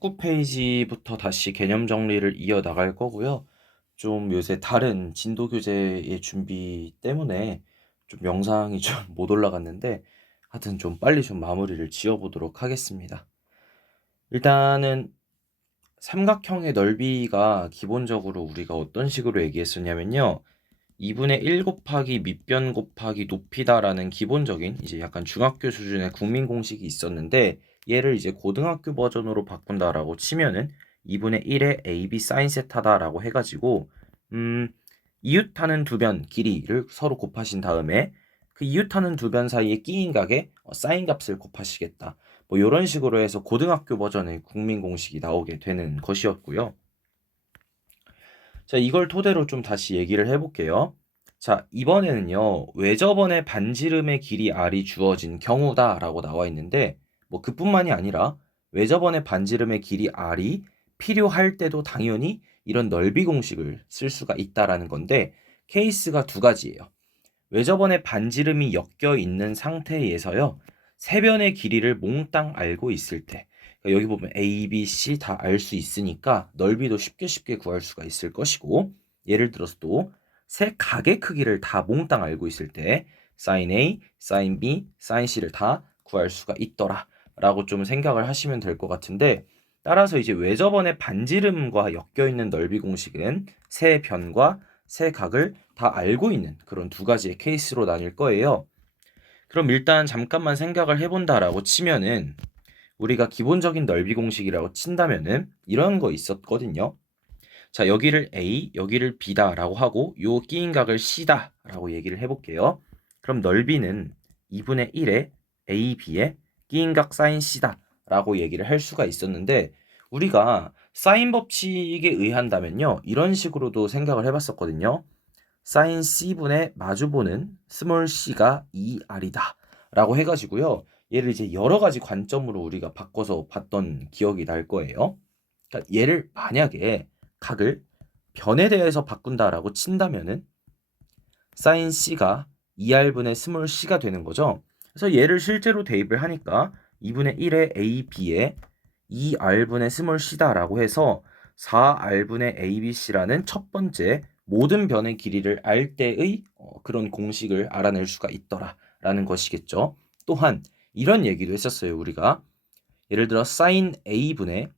19페이지부터 다시 개념 정리를 이어나갈 거고요. 좀 요새 다른 진도 교재의 준비 때문에 좀 영상이 좀 못 올라갔는데 하여튼 좀 빨리 좀 마무리를 지어보도록 하겠습니다. 일단은 삼각형의 넓이가 기본적으로 우리가 어떤 식으로 얘기했었냐면요. 2분의 1 곱하기 밑변 곱하기 높이다라는 기본적인 이제 약간 중학교 수준의 국민 공식이 있었는데 얘를 이제 고등학교 버전으로 바꾼다라고 치면은 2분의 1의 AB 사인 세타다라고 해가지고 이웃하는 두 변 길이를 서로 곱하신 다음에 그 이웃하는 두 변 사이의 끼인각의 사인 값을 곱하시겠다. 뭐 이런 식으로 해서 고등학교 버전의 국민 공식이 나오게 되는 것이었고요. 자, 이걸 토대로 좀 다시 얘기를 해볼게요. 자, 이번에는요, 외접원의 반지름의 길이 r이 주어진 경우다라고 나와 있는데, 뭐 그뿐만이 아니라 외접원의 반지름의 길이 r이 필요할 때도 당연히 이런 넓이 공식을 쓸 수가 있다라는 건데, 케이스가 두 가지예요. 외접원의 반지름이 엮여 있는 상태에서요, 세 변의 길이를 몽땅 알고 있을 때, 그러니까 여기 보면 A, B, C 다 알 수 있으니까 넓이도 쉽게 구할 수가 있을 것이고, 예를 들어서 또 세 각의 크기를 다 몽땅 알고 있을 때 sin A, sin B, sin C를 다 구할 수가 있더라 라고 좀 생각을 하시면 될 것 같은데, 따라서 이제 외접원의 반지름과 엮여 있는 넓이 공식은 세 변과 세 각을 다 알고 있는 그런 두 가지의 케이스로 나뉠 거예요. 그럼 일단 잠깐만 생각을 해본다라고 치면은 우리가 기본적인 넓이 공식이라고 친다면은 이런 거 있었거든요. 자, 여기를 A, 여기를 B다라고 하고 요 끼인 각을 C다라고 얘기를 해볼게요. 그럼 넓이는 2분의 1의 A, B의 끼인 각 사인 C다라고 얘기를 할 수가 있었는데 우리가 사인 법칙에 의한다면요. 이런 식으로도 생각을 해봤었거든요. 사인 C분의 마주보는 스몰 c가 2R이다 라고 해가지고요. 얘를 이제 여러 가지 관점으로 우리가 바꿔서 봤던 기억이 날 거예요. 그러니까 얘를 만약에 각을 변에 대해서 바꾼다라고 친다면은 사인 C가 2R분의 스몰 c가 되는 거죠. 그래서 얘를 실제로 대입을 하니까 2분의 1의 A, B에 2R분의 스몰 c다라고 해서 4R분의 ABC라는 첫 번째 모든 변의 길이를 알 때의 그런 공식을 알아낼 수가 있더라라는 것이겠죠. 또한 이런 얘기도 했었어요. 우리가 예를 들어 sin A분의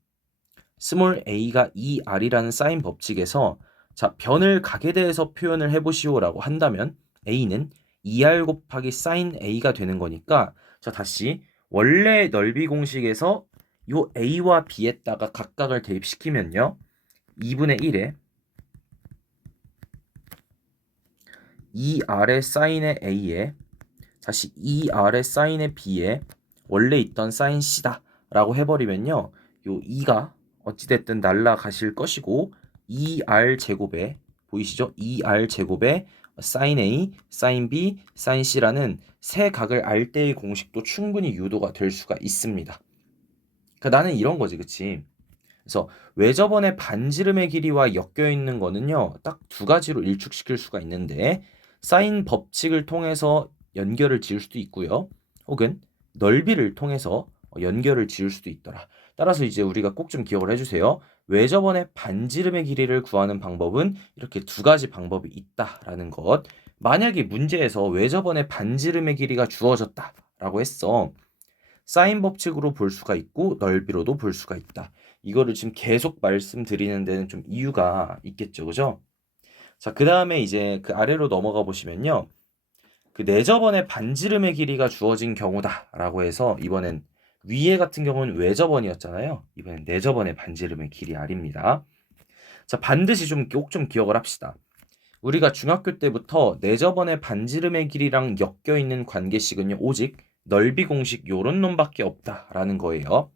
스몰 a가 2r이라는 사인 법칙에서 자, 변을 각에 대해서 표현을 해보시오라고 한다면 a는 2r 곱하기 sin a가 되는 거니까 자, 다시 원래 넓이 공식에서 요 a와 b에다가 각각을 대입시키면요. 2분의 1에 2r의 사인의 a에 다시 2r의 사인의 b에 원래 있던 사인 c다 라고 해버리면요. 요 2가 어찌됐든 날라가실 것이고 2r 제곱에 보이시죠? 2r 제곱에 sin A, sin B, sin C라는 세 각을 알 때의 공식도 충분히 유도가 될 수가 있습니다. 그러니까 나는 이런 거지, 그치? 그래서 외접원의 반지름의 길이와 엮여 있는 거는요, 딱 두 가지로 일축시킬 수가 있는데, 사인 법칙을 통해서 연결을 지을 수도 있고요, 혹은 넓이를 통해서 연결을 지을 수도 있더라. 따라서 이제 우리가 꼭 좀 기억을 해주세요. 외접원의 반지름의 길이를 구하는 방법은 이렇게 두 가지 방법이 있다라는 것. 만약에 문제에서 외접원의 반지름의 길이가 주어졌다라고 했어. 사인 법칙으로 볼 수가 있고 넓이로도 볼 수가 있다. 이거를 지금 계속 말씀드리는 데는 좀 이유가 있겠죠. 그죠? 자, 그 다음에 이제 그 아래로 넘어가 보시면요. 그 내접원의 반지름의 길이가 주어진 경우다라고 해서 이번엔 위에 같은 경우는 외접원이었잖아요. 이번엔 내접원의 반지름의 길이 R입니다. 자, 반드시 꼭 좀 기억을 합시다. 우리가 중학교 때부터 내접원의 반지름의 길이랑 엮여 있는 관계식은요. 오직 넓이 공식 요런 놈밖에 없다라는 거예요.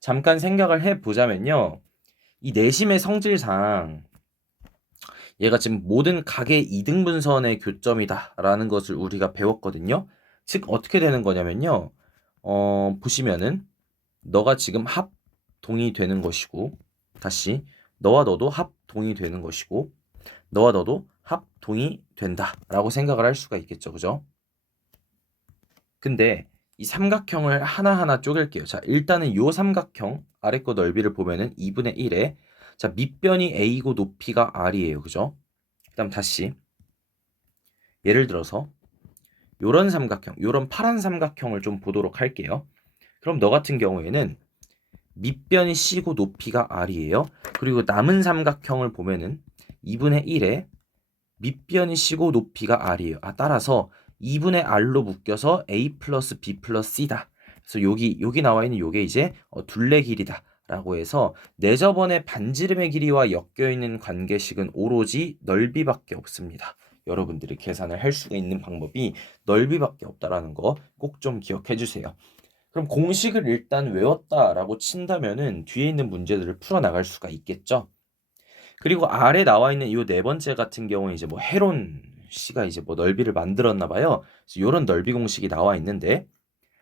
잠깐 생각을 해보자면요. 이 내심의 성질상 얘가 지금 모든 각의 이등분선의 교점이다라는 것을 우리가 배웠거든요. 즉 어떻게 되는 거냐면요. 보시면은 너가 지금 합동이 되는 것이고 다시 너와 너도 합동이 되는 것이고 너와 너도 합동이 된다라고 생각을 할 수가 있겠죠. 그죠? 근데 이 삼각형을 하나하나 쪼갤게요. 자, 일단은 요 삼각형 아래 거 넓이를 보면은 2분의 1에 자, 밑변이 a고 높이가 r이에요. 그죠? 그다음 다시 예를 들어서 요런 삼각형, 요런 파란 삼각형을 좀 보도록 할게요. 그럼 너 같은 경우에는 밑변이 c고 높이가 r이에요. 그리고 남은 삼각형을 보면은 2분의 1에 밑변이 c고 높이가 r이에요. 따라서 2분의 r로 묶여서 a 플러스 b 플러스 c다. 그래서 여기 나와 있는 요게 이제 둘레 길이다. 라고 해서 내저번의 반지름의 길이와 엮여있는 관계식은 오로지 넓이밖에 없습니다. 여러분들이 계산을 할 수가 있는 방법이 넓이밖에 없다라는 거 꼭 좀 기억해 주세요. 그럼 공식을 일단 외웠다라고 친다면은 뒤에 있는 문제들을 풀어나갈 수가 있겠죠. 그리고 아래 나와 있는 이 네 번째 같은 경우는 이제 뭐 헤론 씨가 이제 뭐 넓이를 만들었나 봐요. 그래서 이런 넓이 공식이 나와 있는데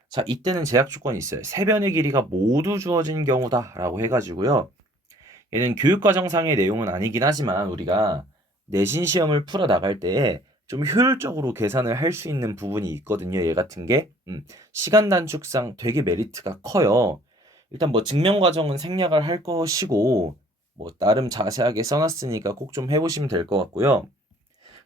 자, 이때는 제약 조건이 있어요. 세 변의 길이가 모두 주어진 경우다라고 해가지고요. 얘는 교육과정상의 내용은 아니긴 하지만 우리가 내신 시험을 풀어 나갈 때에 좀 효율적으로 계산을 할 수 있는 부분이 있거든요. 얘 같은 게 시간 단축상 되게 메리트가 커요. 일단 뭐 증명 과정은 생략을 할 것이고 뭐 나름 자세하게 써놨으니까 꼭 좀 해보시면 될 것 같고요.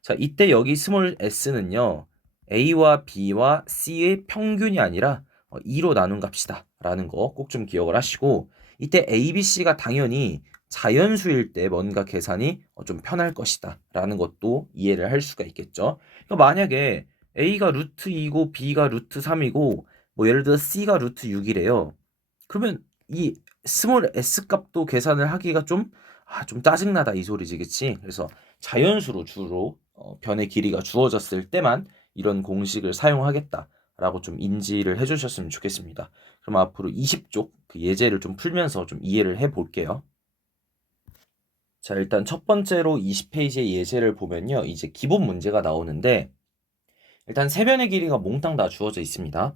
자, 이때 여기 스몰 s는요. A와 B와 C의 평균이 아니라 2로 나눈 값이다 라는 거 꼭 좀 기억을 하시고 이때 A, B, C가 당연히 자연수일 때 뭔가 계산이 좀 편할 것이다 라는 것도 이해를 할 수가 있겠죠. 그러니까 만약에 A가 루트 2고 B가 루트 3이고 뭐 예를 들어 C가 루트 6이래요. 그러면 이 스몰 s 값도 계산을 하기가 좀 짜증나다 이 소리지, 그치? 그래서 자연수로 주로 변의 길이가 주어졌을 때만 이런 공식을 사용하겠다라고 좀 인지를 해주셨으면 좋겠습니다. 그럼 앞으로 20쪽 그 예제를 좀 풀면서 좀 이해를 해볼게요. 자, 일단 첫 번째로 20페이지의 예제를 보면요. 이제 기본 문제가 나오는데 일단 세 변의 길이가 몽땅 다 주어져 있습니다.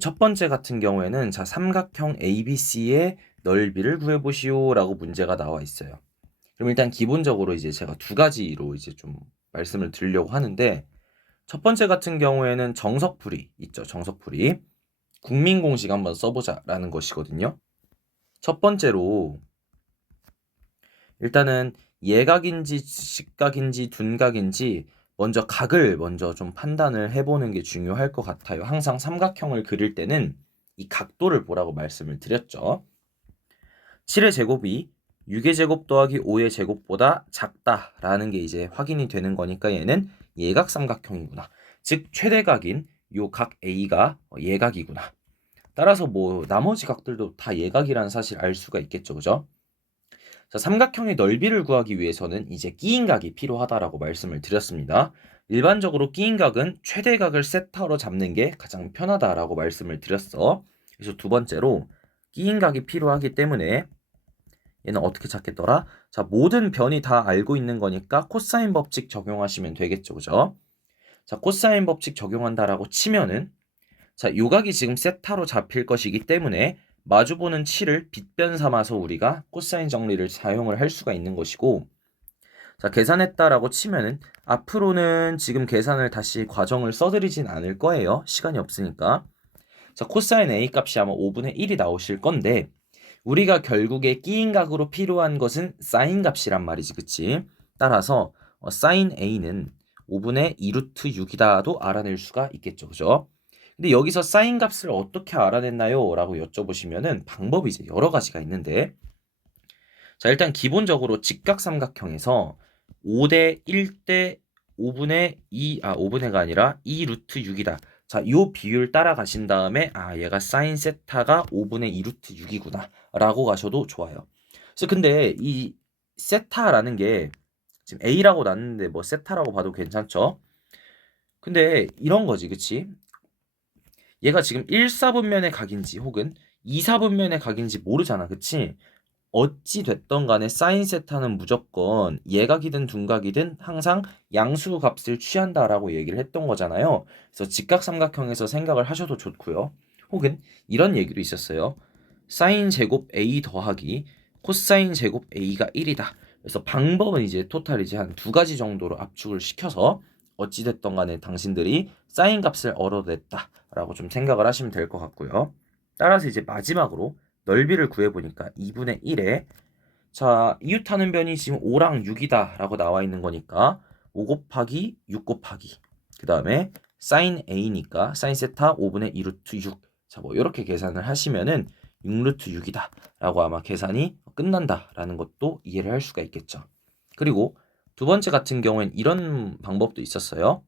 첫 번째 같은 경우에는 자, 삼각형 ABC의 넓이를 구해보시오 라고 문제가 나와 있어요. 그럼 일단 기본적으로 이제 제가 두 가지로 이제 좀 말씀을 드리려고 하는데 첫 번째 같은 경우에는 정석풀이 있죠. 정석풀이. 국민공식 한번 써보자 라는 것이거든요. 첫 번째로 일단은 예각인지 직각인지 둔각인지 먼저 각을 먼저 좀 판단을 해보는 게 중요할 것 같아요. 항상 삼각형을 그릴 때는 이 각도를 보라고 말씀을 드렸죠. 7의 제곱이 6의 제곱 더하기 5의 제곱보다 작다라는 게 이제 확인이 되는 거니까 얘는 예각삼각형이구나. 즉 최대각인 요 각 A가 예각이구나. 따라서 뭐 나머지 각들도 다 예각이라는 사실 알 수가 있겠죠. 그죠? 자, 삼각형의 넓이를 구하기 위해서는 이제 끼인각이 필요하다라고 말씀을 드렸습니다. 일반적으로 끼인각은 최대각을 세타로 잡는 게 가장 편하다라고 말씀을 드렸어. 그래서 두 번째로 끼인각이 필요하기 때문에 얘는 어떻게 찾겠더라? 자, 모든 변이 다 알고 있는 거니까 코사인 법칙 적용하시면 되겠죠. 그죠? 자, 코사인 법칙 적용한다라고 치면은 자, 요각이 지금 세타로 잡힐 것이기 때문에 마주보는 7을 빗변 삼아서 우리가 코사인 정리를 사용을 할 수가 있는 것이고 자, 계산했다라고 치면은 앞으로는 지금 계산을 다시 과정을 써드리진 않을 거예요. 시간이 없으니까. 자, 코사인 A 값이 아마 5분의 1이 나오실 건데 우리가 결국에 끼인 각으로 필요한 것은 사인 값이란 말이지, 그치? 따라서 사인 A는 5분의 2 루트 6이다도 알아낼 수가 있겠죠, 그죠? 근데 여기서 사인 값을 어떻게 알아냈나요? 라고 여쭤보시면은 방법이 이제 여러 가지가 있는데 자, 일단 기본적으로 직각삼각형에서 5대 1대 5분의 2, 5분의가 아니라 2 루트 6이다. 자, 요 비율 따라가신 다음에 얘가 사인 세타가 5분의 2 루트 6이구나 라고 가셔도 좋아요. 그래서 근데 이 세타라는 게 지금 A라고 놨는데 뭐 세타라고 봐도 괜찮죠? 근데 이런 거지, 그치? 얘가 지금 1사분면의 각인지 혹은 2사분면의 각인지 모르잖아, 그치? 어찌 됐던 간에 사인 세타는 무조건 예각이든 둔각이든 항상 양수 값을 취한다라고 얘기를 했던 거잖아요. 그래서 직각삼각형에서 생각을 하셔도 좋고요. 혹은 이런 얘기도 있었어요. 사인 제곱 A 더하기 코사인 제곱 A가 1이다. 그래서 방법은 이제 토탈 이제 한 두 가지 정도로 압축을 시켜서 어찌됐던 간에 당신들이 사인 값을 얻어냈다라고 좀 생각을 하시면 될 것 같고요. 따라서 이제 마지막으로 넓이를 구해보니까 2분의 1에 자, 이웃하는 변이 지금 5랑 6이다 라고 나와 있는 거니까 5 곱하기 6 곱하기 그 다음에 사인 A니까 사인 세타 5분의 2 루트 6. 자, 뭐 이렇게 계산을 하시면은 6 루트 6이다 라고 아마 계산이 끝난다 라는 것도 이해를 할 수가 있겠죠. 그리고 두 번째 같은 경우엔 이런 방법도 있었어요.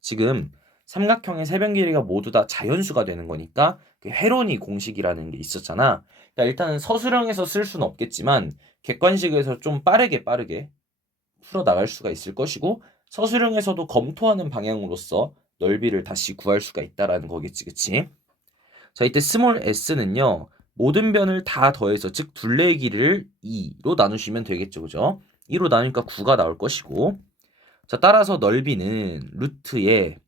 지금 삼각형의 세변 길이가 모두 다 자연수가 되는 거니까 그 헤로니 공식이라는 게 있었잖아. 그러니까 일단은 서술형에서 쓸 수는 없겠지만 객관식에서 좀 빠르게 풀어 나갈 수가 있을 것이고 서술형에서도 검토하는 방향으로서 넓이를 다시 구할 수가 있다라는 거겠지, 그치? 자, 이때 스몰 s는요 모든 변을 다 더해서 즉 둘레의 길이를 2로 나누시면 되겠죠, 그죠? 2로 나누니까 9가 나올 것이고 자, 따라서 넓이는 루트에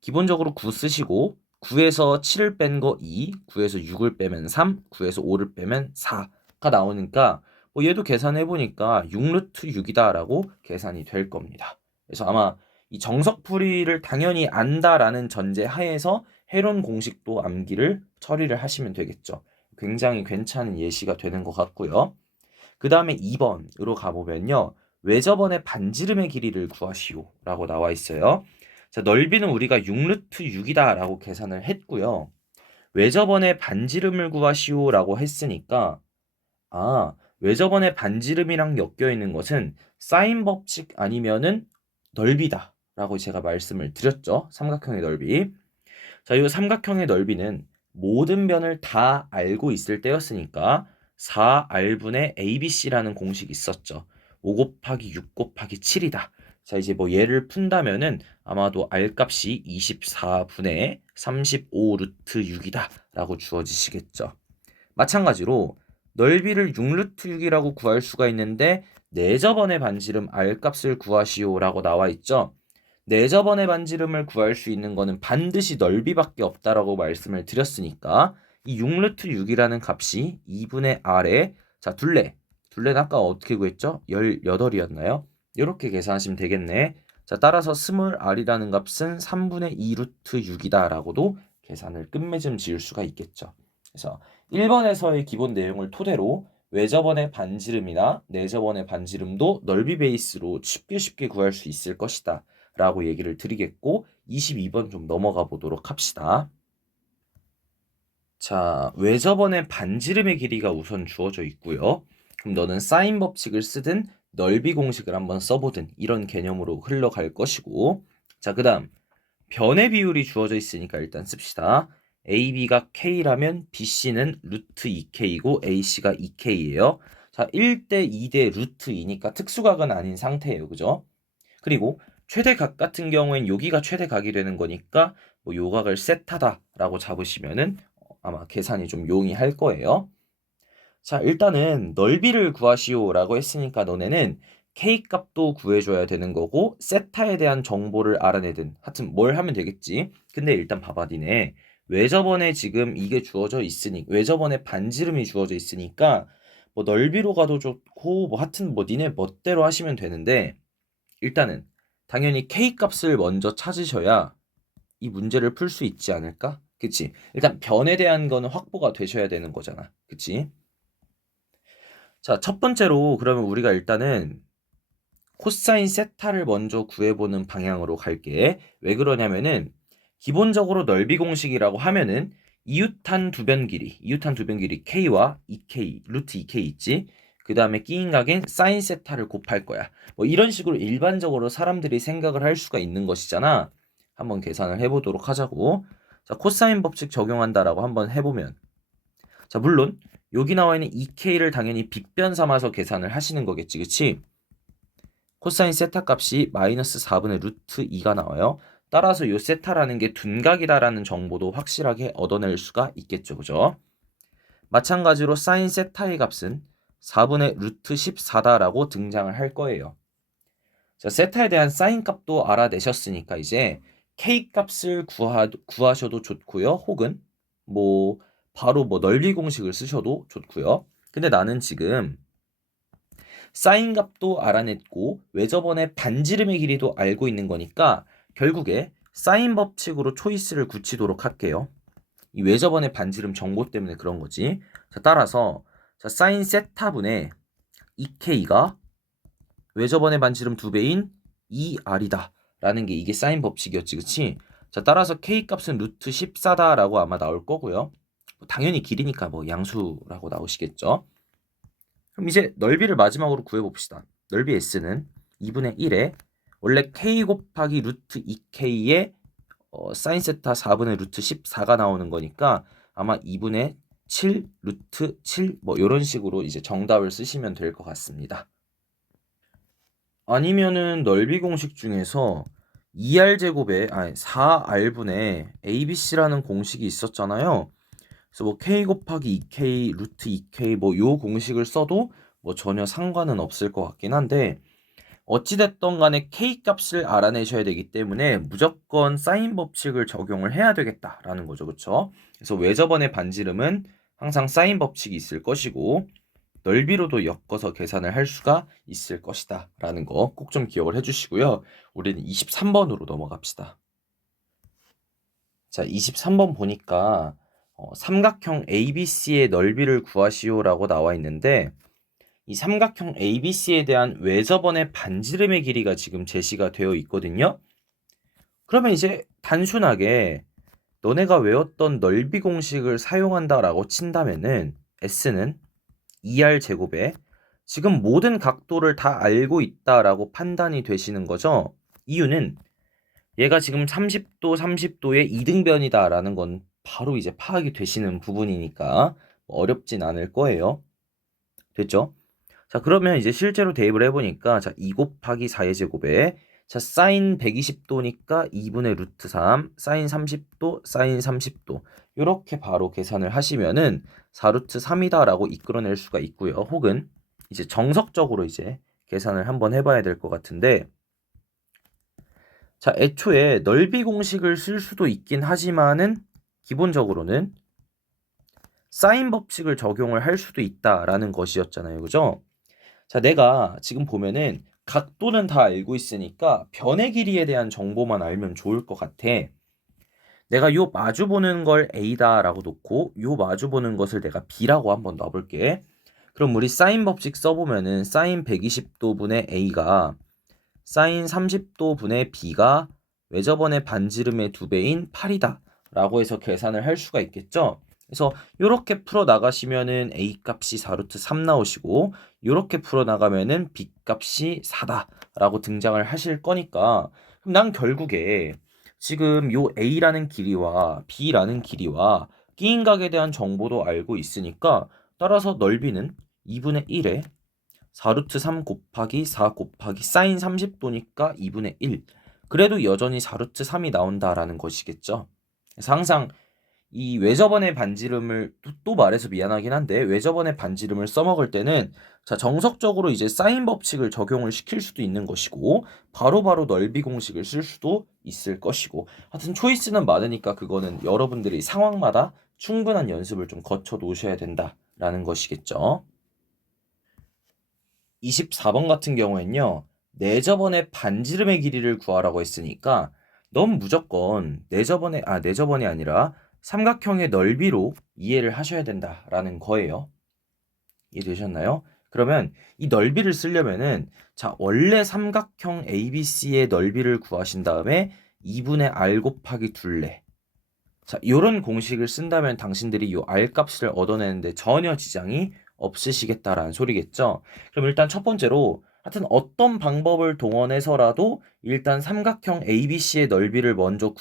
기본적으로 9 쓰시고 9에서 7을 뺀 거 2, 9에서 6을 빼면 3, 9에서 5를 빼면 4가 나오니까 뭐 얘도 계산해 보니까 6루트 6이다 라고 계산이 될 겁니다. 그래서 아마 이 정석풀이를 당연히 안다라는 전제 하에서 해론 공식도 암기를 처리를 하시면 되겠죠. 굉장히 괜찮은 예시가 되는 것 같고요. 그 다음에 2번으로 가보면요. 외접원의 반지름의 길이를 구하시오 라고 나와 있어요. 자, 넓이는 우리가 6루트 6이다 라고 계산을 했고요. 외접원의 반지름을 구하시오 라고 했으니까 외접원의 반지름이랑 엮여 있는 것은 사인 법칙 아니면은 넓이다 라고 제가 말씀을 드렸죠. 삼각형의 넓이. 자, 이 삼각형의 넓이는 모든 변을 다 알고 있을 때였으니까 4r분의 abc라는 공식이 있었죠. 5 곱하기 6 곱하기 7이다. 자, 이제 뭐 얘를 푼다면은 아마도 r 값이 24분의 35 루트 6이다 라고 주어지시겠죠. 마찬가지로 넓이를 6 루트 6이라고 구할 수가 있는데 내저번의 반지름 r 값을 구하시오 라고 나와 있죠. 내저번의 반지름을 구할 수 있는 거는 반드시 넓이밖에 없다라고 말씀을 드렸으니까 이 6 루트 6이라는 값이 2분의 r에 자 둘레는 아까 어떻게 구했죠? 18이었나요? 이렇게 계산하시면 되겠네. 자, 따라서 스몰 r이라는 값은 3분의 2 루트 6이다 라고도 계산을 끝맺음 지을 수가 있겠죠. 그래서 1번에서의 기본 내용을 토대로 외접원의 반지름이나 내접원의 반지름도 넓이 베이스로 쉽게 구할 수 있을 것이다 라고 얘기를 드리겠고 22번 좀 넘어가 보도록 합시다. 자, 외접원의 반지름의 길이가 우선 주어져 있고요. 그럼 너는 사인 법칙을 쓰든 넓이 공식을 한번 써보든 이런 개념으로 흘러갈 것이고 자, 그 다음 변의 비율이 주어져 있으니까 일단 씁시다. AB가 K라면 BC는 루트 2K이고 AC가 2K예요. 자, 1대 2대 루트 2니까 특수각은 아닌 상태예요. 그죠? 그리고 최대각 같은 경우엔 여기가 최대각이 되는 거니까 뭐 요각을 세타다라고 잡으시면은 아마 계산이 좀 용이할 거예요. 자, 일단은 넓이를 구하시오라고 했으니까 너네는 K 값도 구해줘야 되는 거고 세타에 대한 정보를 알아내든 하여튼 뭘 하면 되겠지. 근데 일단 봐봐 니네 외접원에 지금 이게 주어져 있으니 외접원에 반지름이 주어져 있으니까 뭐 넓이로 가도 좋고 뭐 하여튼 뭐 니네 멋대로 하시면 되는데 일단은 당연히 K 값을 먼저 찾으셔야 이 문제를 풀 수 있지 않을까? 그치? 일단 변에 대한 거는 확보가 되셔야 되는 거잖아. 그치? 자, 첫 번째로 그러면 우리가 일단은 코사인 세타를 먼저 구해보는 방향으로 갈게. 왜 그러냐면은 기본적으로 넓이 공식이라고 하면은 이웃한 두 변 길이 K와 2K, 루트 2K 있지? 그 다음에 끼인 각인 사인 세타를 곱할 거야. 뭐 이런 식으로 일반적으로 사람들이 생각을 할 수가 있는 것이잖아. 한번 계산을 해보도록 하자고. 자, 코사인 법칙 적용한다라고 한번 해보면 자, 물론 여기 나와 있는 2K를 당연히 빗변 삼아서 계산을 하시는 거겠지, 그치? 코사인 세타 값이 마이너스 4분의 루트 2가 나와요. 따라서 이 세타라는 게 둔각이다라는 정보도 확실하게 얻어낼 수가 있겠죠, 그죠? 마찬가지로 사인 세타의 값은 4분의 루트 14다라고 등장을 할 거예요. 자, 세타에 대한 사인 값도 알아내셨으니까 이제 K 값을 구하셔도 좋고요. 혹은 뭐 바로 뭐 넓이 공식을 쓰셔도 좋고요. 근데 나는 지금 사인 값도 알아냈고 외접원의 반지름의 길이도 알고 있는 거니까 결국에 사인 법칙으로 초이스를 굳히도록 할게요. 이 외접원의 반지름 정보 때문에 그런 거지. 자, 따라서 자, 사인 세타분의 2k가 외접원의 반지름 2배인 2r이다 라는 게 이게 사인 법칙이었지, 그치? 자, 따라서 k 값은 루트 14다 라고 아마 나올 거고요. 당연히 길이니까 뭐 양수라고 나오시겠죠. 그럼 이제 넓이를 마지막으로 구해봅시다. 넓이 s는 2분의 1에 원래 k 곱하기 루트 2k에 사인 세타 4분의 루트 14가 나오는 거니까 아마 2분의 7 루트 7 뭐 이런 식으로 이제 정답을 쓰시면 될 것 같습니다. 아니면은 넓이 공식 중에서 2r 제곱에 4r분의 abc라는 공식이 있었잖아요. 그래서 뭐 k 곱하기 2k 루트 2k 뭐 요 공식을 써도 뭐 전혀 상관은 없을 것 같긴 한데 어찌됐던 간에 k 값을 알아내셔야 되기 때문에 무조건 사인 법칙을 적용을 해야 되겠다라는 거죠. 그렇죠? 그래서 외접원의 반지름은 항상 사인 법칙이 있을 것이고 넓이로도 엮어서 계산을 할 수가 있을 것이다 라는 거 꼭 좀 기억을 해주시고요. 우리는 23번으로 넘어갑시다. 자, 23번 보니까 삼각형 ABC의 넓이를 구하시오라고 나와 있는데 이 삼각형 ABC에 대한 외접원의 반지름의 길이가 지금 제시가 되어 있거든요. 그러면 이제 단순하게 너네가 외웠던 넓이 공식을 사용한다라고 친다면은 S는 2R 제곱에 지금 모든 각도를 다 알고 있다라고 판단이 되시는 거죠. 이유는 얘가 지금 30도, 30도의 이등변이다라는 건 바로 이제 파악이 되시는 부분이니까 어렵진 않을 거예요. 됐죠? 자, 그러면 이제 실제로 대입을 해보니까 자, 2 곱하기 4의 제곱에 자, 사인 120도니까 2분의 루트 3, 사인 30도, 사인 30도 이렇게 바로 계산을 하시면은 4루트 3이다라고 이끌어낼 수가 있고요. 혹은 이제 정석적으로 이제 계산을 한번 해봐야 될 것 같은데 자, 애초에 넓이 공식을 쓸 수도 있긴 하지만은 기본적으로는 사인 법칙을 적용을 할 수도 있다라는 것이었잖아요. 그죠? 자, 내가 지금 보면은 각도는 다 알고 있으니까 변의 길이에 대한 정보만 알면 좋을 것 같아. 내가 요 마주 보는 걸 A다라고 놓고 요 마주 보는 것을 내가 B라고 한번 넣어볼게. 그럼 우리 사인 법칙 써보면은 사인 120도 분의 A가 사인 30도 분의 B가 외접원의 반지름의 2배인 8이다 라고 해서 계산을 할 수가 있겠죠. 그래서 이렇게 풀어 나가시면은 A 값이 4루트 3 나오시고 이렇게 풀어 나가면은 B 값이 4다 라고 등장을 하실 거니까 그럼 난 결국에 지금 요 A라는 길이와 B라는 길이와 끼인각에 대한 정보도 알고 있으니까 따라서 넓이는 2분의 1에 4루트 3 곱하기 4 곱하기 사인 30도니까 2분의 1. 그래도 여전히 4루트 3이 나온다라는 것이겠죠. 그래서 항상 이 외접원의 반지름을 또 말해서 미안하긴 한데 외접원의 반지름을 써먹을 때는 자 정석적으로 이제 사인 법칙을 적용을 시킬 수도 있는 것이고 바로바로 넓이 공식을 쓸 수도 있을 것이고 하여튼 초이스는 많으니까 그거는 여러분들이 상황마다 충분한 연습을 좀 거쳐 놓으셔야 된다라는 것이겠죠. 24번 같은 경우엔요. 내접원의 반지름의 길이를 구하라고 했으니까 넌 무조건 내접원이 아니라 삼각형의 넓이로 이해를 하셔야 된다라는 거예요. 이해되셨나요? 그러면 이 넓이를 쓰려면은 자, 원래 삼각형 ABC의 넓이를 구하신 다음에 2분의 R 곱하기 둘레. 자, 요런 공식을 쓴다면 당신들이 요 R 값을 얻어내는데 전혀 지장이 없으시겠다라는 소리겠죠. 그럼 일단 첫 번째로 하여튼 어떤 방법을 동원해서라도 일단 삼각형 ABC의 넓이를 먼저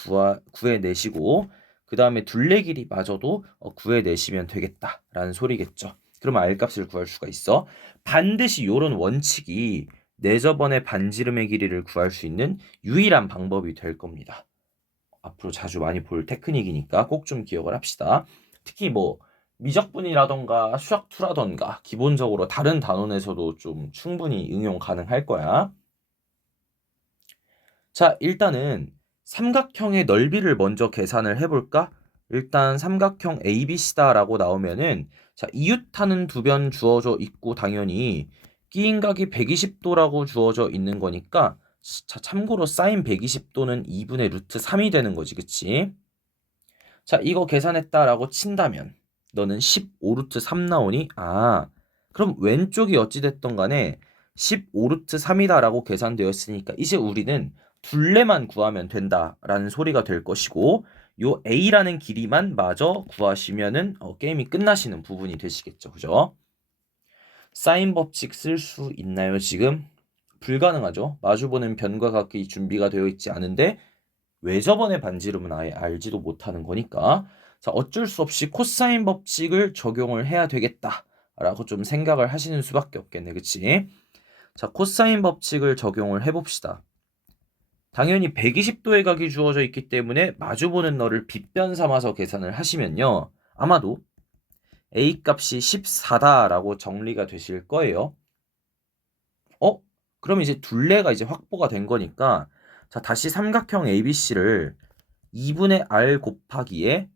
구해내시고 그 다음에 둘레 길이마저도 구해내시면 되겠다라는 소리겠죠. 그러면 R 값을 구할 수가 있어. 반드시 요런 원칙이 내저번의 반지름의 길이를 구할 수 있는 유일한 방법이 될 겁니다. 앞으로 자주 많이 볼 테크닉이니까 꼭 좀 기억을 합시다. 특히 뭐 미적분이라던가 수학2라던가 기본적으로 다른 단원에서도 좀 충분히 응용 가능할 거야. 자, 일단은 삼각형의 넓이를 먼저 계산을 해볼까? 일단 삼각형 ABC다라고 나오면은 자, 이웃하는 두 변 주어져 있고 당연히 끼인각이 120도라고 주어져 있는 거니까 자, 참고로 사인 120도는 2분의 루트 3이 되는 거지, 그치? 자, 이거 계산했다라고 친다면 너는 15 루트 3 나오니? 그럼 왼쪽이 어찌됐던 간에 15 루트 3이다라고 계산되었으니까 이제 우리는 둘레만 구하면 된다라는 소리가 될 것이고 요 A라는 길이만 마저 구하시면은 게임이 끝나시는 부분이 되시겠죠. 그죠? 사인 법칙 쓸 수 있나요, 지금? 불가능하죠. 마주보는 변과 각이 준비가 되어 있지 않은데 왜 저번에 반지름은 아예 알지도 못하는 거니까 자 어쩔 수 없이 코사인 법칙을 적용을 해야 되겠다라고 좀 생각을 하시는 수밖에 없겠네. 그치? 자 코사인 법칙을 적용을 해봅시다. 당연히 120도의 각이 주어져 있기 때문에 마주보는 너를 빗변 삼아서 계산을 하시면요. 아마도 A 값이 14다라고 정리가 되실 거예요. 그럼 이제 둘레가 이제 확보가 된 거니까 자 다시 삼각형 ABC를 2분의 R 곱하기에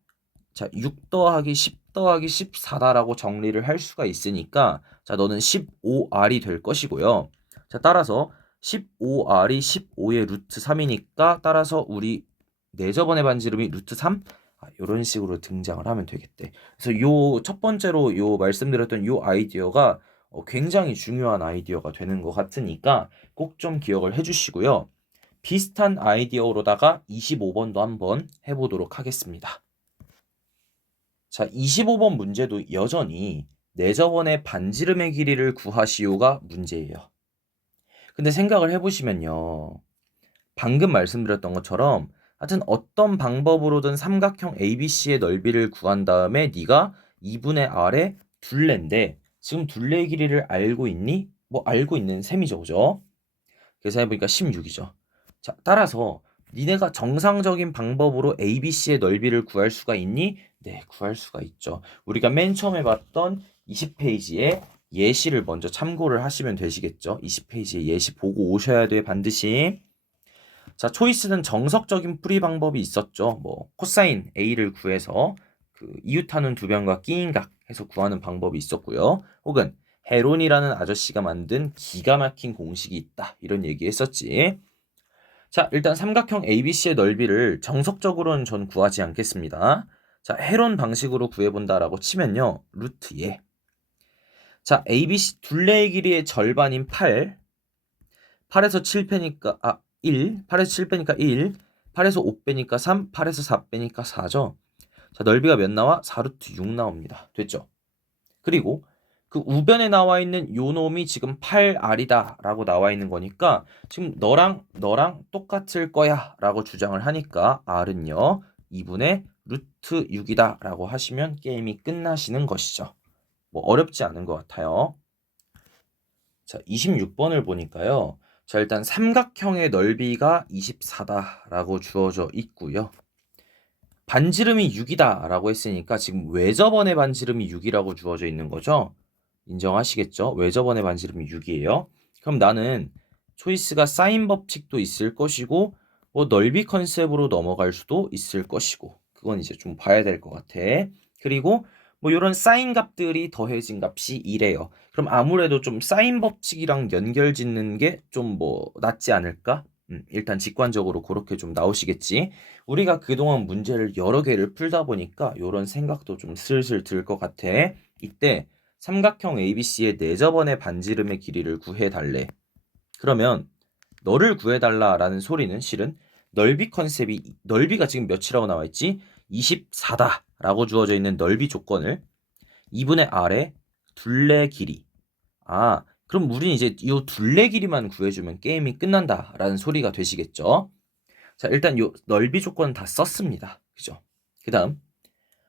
자 6 더하기 10 더하기 14다라고 정리를 할 수가 있으니까 자 너는 15R이 될 것이고요. 자 따라서 15R이 15의 루트 3이니까 따라서 우리 저번에 반지름이 루트 3? 이런 식으로 등장을 하면 되겠대. 그래서 요 첫 번째로 요 말씀드렸던 요 아이디어가 굉장히 중요한 아이디어가 되는 것 같으니까 꼭 좀 기억을 해주시고요. 비슷한 아이디어로다가 25번도 한번 해보도록 하겠습니다. 자, 25번 문제도 여전히 내저번의 반지름의 길이를 구하시오가 문제예요. 근데 생각을 해보시면요. 방금 말씀드렸던 것처럼 하여튼 어떤 방법으로든 삼각형 ABC의 넓이를 구한 다음에 네가 2분의 R의 둘레인데 지금 둘레의 길이를 알고 있니? 뭐 알고 있는 셈이죠. 그죠? 계산해보니까 16이죠. 자, 따라서 니네가 정상적인 방법으로 ABC의 넓이를 구할 수가 있니? 네, 구할 수가 있죠. 우리가 맨 처음에 봤던 20페이지에 예시를 먼저 참고를 하시면 되시겠죠. 20페이지에 예시 보고 오셔야 돼, 반드시. 자, 초이스는 정석적인 풀이 방법이 있었죠. 뭐 코사인 A를 구해서 그 이웃하는 두 변과 끼인각 해서 구하는 방법이 있었고요. 혹은 헤론이라는 아저씨가 만든 기가 막힌 공식이 있다. 이런 얘기 했었지. 자, 일단 삼각형 ABC의 넓이를 정석적으로는 전 구하지 않겠습니다. 자, 헤론 방식으로 구해본다라고 치면요. 루트 예. 자, ABC 둘레의 길이의 절반인 8. 8에서 7 빼니까 1. 8에서 7 빼니까 1. 8에서 5 빼니까 3. 8에서 4 빼니까 4죠. 자, 넓이가 몇 나와? 4루트 6 나옵니다. 됐죠? 그리고 그 우변에 나와 있는 요 놈이 지금 8R이다 라고 나와 있는 거니까 지금 너랑 똑같을 거야 라고 주장을 하니까 R은요 2분의 루트 6이다 라고 하시면 게임이 끝나시는 것이죠. 뭐 어렵지 않은 것 같아요. 자 26번을 보니까요. 자 일단 삼각형의 넓이가 24다 라고 주어져 있고요. 반지름이 6이다 라고 했으니까 지금 왜 저번에 반지름이 6이라고 주어져 있는 거죠? 인정하시겠죠? 왜 저번에 반지름이 6이에요? 그럼 나는 초이스가 사인 법칙도 있을 것이고 뭐 넓이 컨셉으로 넘어갈 수도 있을 것이고 그건 이제 좀 봐야 될 것 같아. 그리고 뭐 이런 사인 값들이 더해진 값이 2래요. 그럼 아무래도 좀 사인 법칙이랑 연결 짓는 게 좀 뭐 낫지 않을까? 일단 직관적으로 그렇게 좀 나오시겠지. 우리가 그동안 문제를 여러 개를 풀다 보니까 이런 생각도 좀 슬슬 들 것 같아. 이때 삼각형 ABC의 내저번의 반지름의 길이를 구해달래. 그러면 너를 구해달라라는 소리는 실은 넓이 컨셉이 넓이가 지금 몇이라고 나와 있지? 24다 라고 주어져 있는 넓이 조건을 2분의 R의 둘레 길이 그럼 우리는 이제 이 둘레 길이만 구해주면 게임이 끝난다라는 소리가 되시겠죠? 자 일단 요 넓이 조건 다 썼습니다. 그죠? 그 다음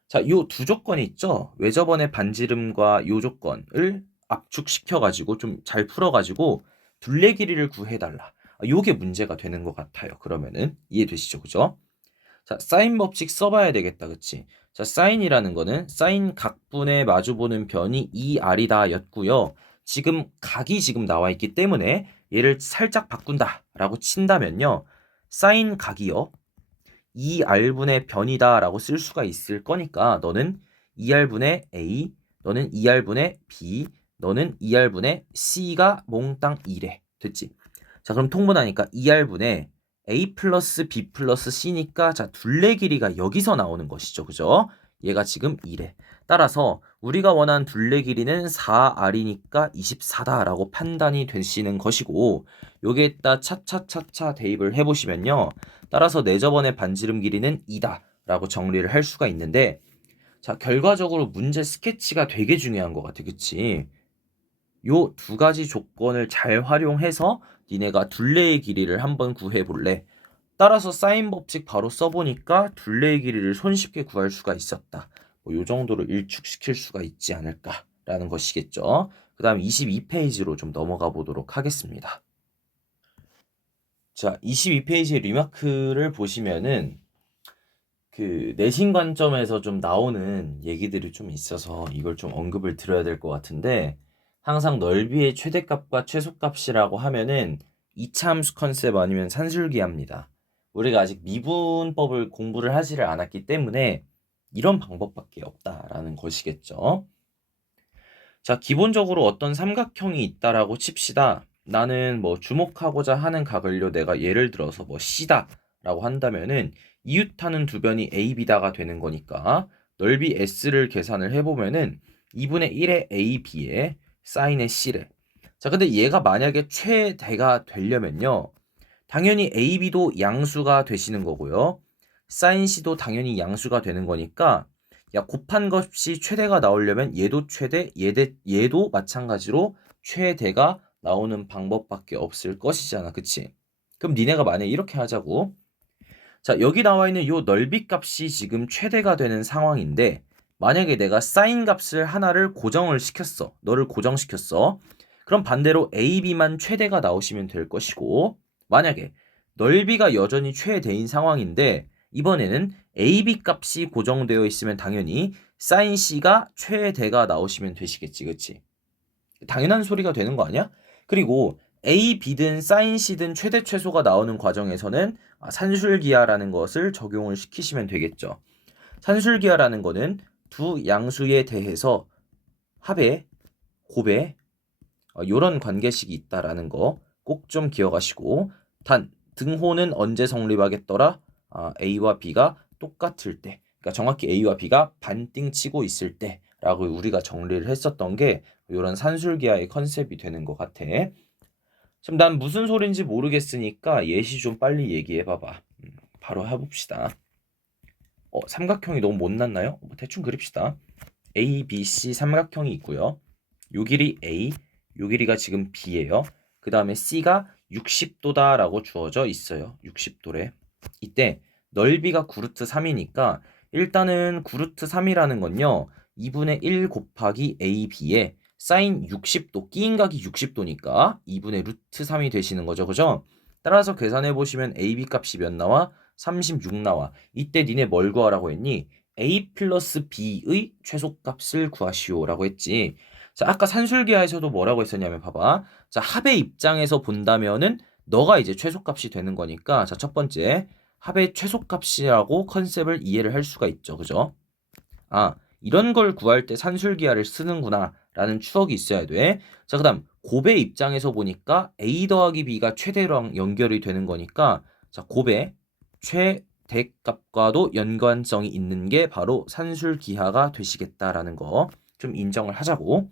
자, 요 두 조건이 있죠. 왜 저번에 반지름과 요 조건을 압축시켜가지고 좀 잘 풀어가지고 둘레 길이를 구해달라. 요게 문제가 되는 것 같아요. 그러면은 이해되시죠, 그죠? 자, 사인 법칙 써봐야 되겠다, 그치? 자, 사인이라는 거는 사인 각분의 마주보는 변이 2R이다 였고요. 지금 각이 지금 나와 있기 때문에 얘를 살짝 바꾼다라고 친다면요. 사인 각이요. 2R분의 변이다 라고 쓸 수가 있을 거니까 너는 2R분의 A, 너는 2R분의 B, 너는 2R분의 C가 몽땅 2래. 됐지? 자, 그럼 통분하니까 2R분의 A 플러스 B 플러스 C니까 자, 둘레 길이가 여기서 나오는 것이죠. 그죠? 얘가 지금 2래. 따라서 우리가 원하는 둘레 길이는 4R이니까 24다라고 판단이 되시는 것이고 여기에다 차차차차 대입을 해보시면요. 따라서 내 저번의 반지름 길이는 2다라고 정리를 할 수가 있는데 자, 결과적으로 문제 스케치가 되게 중요한 것 같아. 그치? 요 두 가지 조건을 잘 활용해서 니네가 둘레의 길이를 한번 구해 볼래? 따라서 사인 법칙 바로 써보니까 둘레의 길이를 손쉽게 구할 수가 있었다. 요 정도로 일축시킬 수가 있지 않을까라는 것이겠죠. 그 다음 22페이지로 좀 넘어가 보도록 하겠습니다. 자, 22페이지의 리마크를 보시면은 그 내신 관점에서 좀 나오는 얘기들이 좀 있어서 이걸 좀 언급을 드려야 될 것 같은데 항상 넓이의 최대값과 최소값이라고 하면은 이차함수 컨셉 아니면 산술기합니다. 우리가 아직 미분법을 공부를 하지를 않았기 때문에 이런 방법밖에 없다라는 것이겠죠. 자, 기본적으로 어떤 삼각형이 있다라고 칩시다. 나는 뭐 주목하고자 하는 각을요, 내가 예를 들어서 뭐 C다라고 한다면은 이웃하는 두 변이 A, B다가 되는 거니까 넓이 S를 계산을 해보면은 2분의 1의 A, B에 사인의 C래. 자, 근데 얘가 만약에 최대가 되려면요. 당연히 A, B도 양수가 되시는 거고요. 사인 C도 당연히 양수가 되는 거니까 야, 곱한 값이 최대가 나오려면 얘도 최대, 얘도 마찬가지로 최대가 나오는 방법밖에 없을 것이잖아. 그치? 그럼 니네가 만약에 이렇게 하자고. 자, 여기 나와 있는 요 넓이 값이 지금 최대가 되는 상황인데 만약에 내가 사인 값을 하나를 고정을 시켰어. 너를 고정시켰어. 그럼 반대로 AB만 최대가 나오시면 될 것이고 만약에 넓이가 여전히 최대인 상황인데 이번에는 AB 값이 고정되어 있으면 당연히 사인 C가 최대가 나오시면 되시겠지. 그치? 당연한 소리가 되는 거 아니야? 그리고 A, B든 사인 C든 최대 최소가 나오는 과정에서는 산술기하라는 것을 적용을 시키시면 되겠죠. 산술기하라는 거는 두 양수에 대해서 합의, 곱의 이런 관계식이 있다라는 거 꼭 좀 기억하시고 단 등호는 언제 성립하겠더라? A와 B가 똑같을 때 그러니까 정확히 A와 B가 반띵 치고 있을 때라고 우리가 정리를 했었던 게 이런 산술기하의 컨셉이 되는 것 같아. 지금 난 무슨 소린지 모르겠으니까 예시 좀 빨리 얘기해 봐봐. 바로 해봅시다. 삼각형이 너무 못났나요? 대충 그립시다. A, B, C 삼각형이 있고요. 요 길이 A, 요 길이가 지금 B예요. 그 다음에 C가 60도다라고 주어져 있어요. 60도래. 이때 넓이가 9루트 3이니까 일단은 9루트 3이라는 건요. 2분의 1 곱하기 AB에 사인 60도, 끼인각이 60도니까 2분의 루트 3이 되시는 거죠. 그죠? 따라서 계산해 보시면 AB 값이 몇 나와? 36 나와. 이때 니네 뭘 구하라고 했니? A 플러스 B의 최소값을 구하시오라고 했지. 자, 아까 산술기하에서도 뭐라고 했었냐면 봐봐. 자, 합의 입장에서 본다면은 너가 이제 최소값이 되는 거니까 자, 첫 번째 합의 최소값이라고 컨셉을 이해를 할 수가 있죠. 그죠? 이런 걸 구할 때 산술기하를 쓰는구나 라는 추억이 있어야 돼. 자, 그 다음 곱의 입장에서 보니까 A 더하기 B가 최대랑 연결이 되는 거니까 자, 곱의 최대값과도 연관성이 있는 게 바로 산술기하가 되시겠다라는 거 좀 인정을 하자고.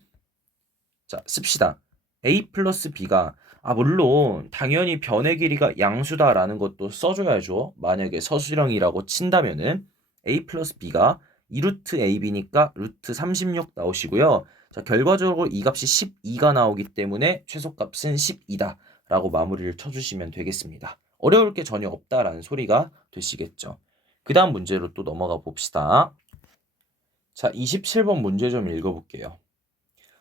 자, 씁시다. A 플러스 B가 물론 당연히 변의 길이가 양수다라는 것도 써줘야죠. 만약에 서술형이라고 친다면은 A 플러스 B가 2루트 AB니까 루트 36 나오시고요. 자, 결과적으로 이 값이 12가 나오기 때문에 최소값은 12다 라고 마무리를 쳐주시면 되겠습니다. 어려울 게 전혀 없다라는 소리가 되시겠죠. 그 다음 문제로 또 넘어가 봅시다. 자, 27번 문제 좀 읽어볼게요.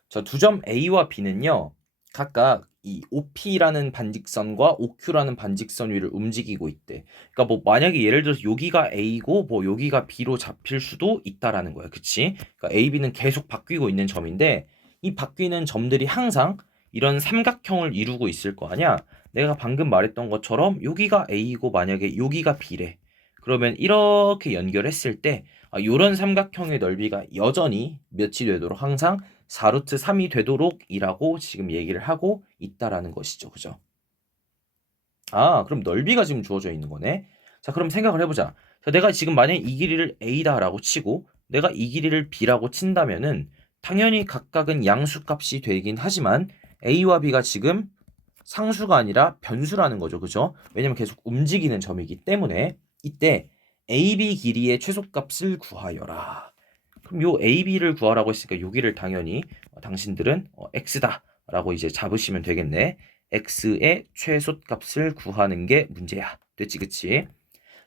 자, 두 점 A와 B는요. 각각 이 OP라는 반직선과 OQ라는 반직선 위를 움직이고 있대. 그러니까 뭐 만약에 예를 들어서 여기가 A고 뭐 여기가 B로 잡힐 수도 있다라는 거야. 그치? 그러니까 A, B는 계속 바뀌고 있는 점인데 이 바뀌는 점들이 항상 이런 삼각형을 이루고 있을 거 아니야? 내가 방금 말했던 것처럼 여기가 A고 만약에 여기가 B래. 그러면 이렇게 연결했을 때 이런 삼각형의 넓이가 여전히 몇이 되도록 항상 4루트 3이 되도록이라고 지금 얘기를 하고 있다라는 것이죠. 그죠? 아, 그럼 넓이가 지금 주어져 있는 거네. 자, 그럼 생각을 해보자. 자, 내가 지금 만약에 이 길이를 A다라고 치고 내가 이 길이를 B라고 친다면은 당연히 각각은 양수값이 되긴 하지만 A와 B가 지금 상수가 아니라 변수라는 거죠. 그죠? 왜냐면 계속 움직이는 점이기 때문에 이때 AB 길이의 최소값을 구하여라. 그럼 요 AB를 구하라고 했으니까 여기를 당연히 당신들은 X다라고 이제 잡으시면 되겠네. X의 최소값을 구하는 게 문제야. 됐지, 그치?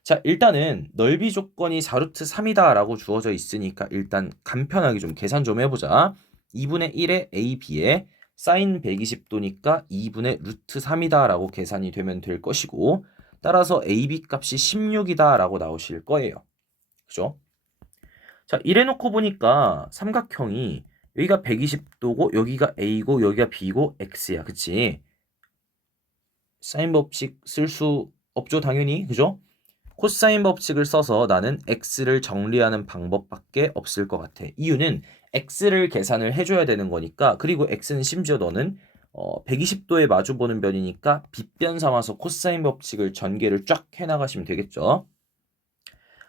자, 일단은 넓이 조건이 4루트 3이다라고 주어져 있으니까 일단 간편하게 좀 계산 좀 해보자. 2분의 1의 AB에 사인 120도니까 2분의 루트 3이다라고 계산이 되면 될 것이고 따라서 AB 값이 16이다라고 나오실 거예요. 그죠? 자, 이래놓고 보니까 삼각형이 여기가 120도고 여기가 A고 여기가 B고 X야. 그치? 사인 법칙 쓸 수 없죠, 당연히. 그죠? 코사인 법칙을 써서 나는 x를 정리하는 방법밖에 없을 것 같아. 이유는 x를 계산을 해줘야 되는 거니까. 그리고 x는 심지어 너는 120도에 마주보는 변이니까 빗변 삼아서 코사인 법칙을 전개를 쫙 해나가시면 되겠죠.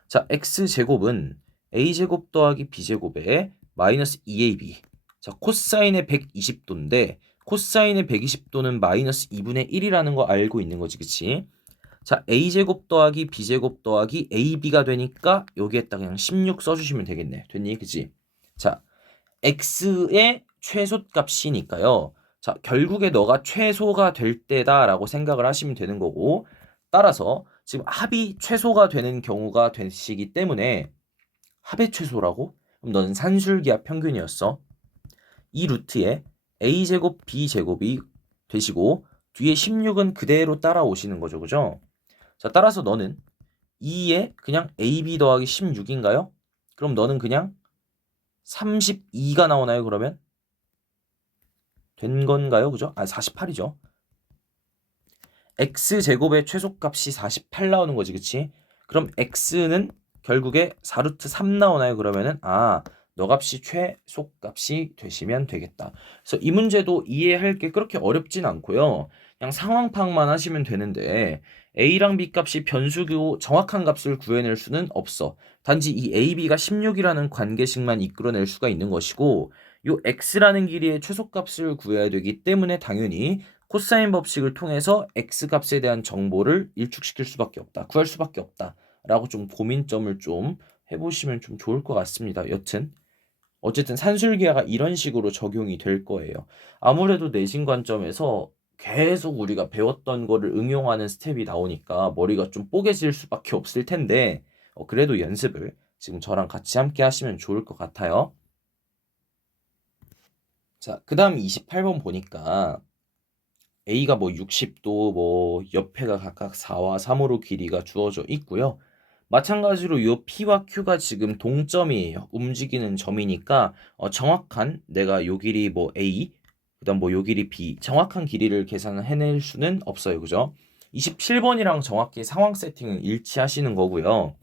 자, x제곱은 a제곱 더하기 b제곱에 마이너스 2ab. 자, 코사인의 120도인데 코사인의 120도는 마이너스 2분의 1이라는 거 알고 있는 거지, 그치? 자, a제곱 더하기 b제곱 더하기 ab가 되니까 여기에다 그냥 16 써주시면 되겠네. 됐니? 그치? 자, x의 최소값이니까요. 자, 결국에 너가 최소가 될 때다라고 생각을 하시면 되는 거고 따라서 지금 합이 최소가 되는 경우가 되시기 때문에 합의 최소라고? 그럼 너는 산술기하 평균이었어. 이 루트에 a제곱 b제곱이 되시고 뒤에 16은 그대로 따라오시는 거죠. 그죠? 자, 따라서 너는 2에 그냥 AB 더하기 16인가요? 그럼 너는 그냥 32가 나오나요, 그러면? 된 건가요? 그죠? 아, 48이죠. x제곱의 최소값이 48 나오는 거지, 그치? 그럼 x는 결국에 4루트 3 나오나요, 그러면은? 아, 너 값이 최소값이 되시면 되겠다. 그래서 이 문제도 이해할 게 그렇게 어렵진 않고요. 그냥 상황 파악만 하시면 되는데 a랑 b 값이 변수고 정확한 값을 구해낼 수는 없어. 단지 이 a, b가 16이라는 관계식만 이끌어낼 수가 있는 것이고 요 x라는 길이의 최소값을 구해야 되기 때문에 당연히 코사인 법칙을 통해서 x값에 대한 정보를 일축시킬 수밖에 없다. 구할 수밖에 없다. 라고 좀 고민점을 좀 해보시면 좀 좋을 것 같습니다. 여튼 어쨌든 산술기하가 이런 식으로 적용이 될 거예요. 아무래도 내신 관점에서 계속 우리가 배웠던 거를 응용하는 스텝이 나오니까 머리가 좀 뽀개질 수밖에 없을 텐데 그래도 연습을 지금 저랑 같이 함께 하시면 좋을 것 같아요. 자, 그 다음 28번 보니까 A가 뭐 60도 뭐 옆에가 각각 4와 3으로 길이가 주어져 있고요. 마찬가지로 요 P와 Q가 지금 동점이에요. 움직이는 점이니까 정확한 내가 요 길이 뭐 A 그다음 뭐 요 길이 B 정확한 길이를 계산을 해낼 수는 없어요. 그죠? 27번이랑 정확히 상황 세팅은 일치하시는 거고요.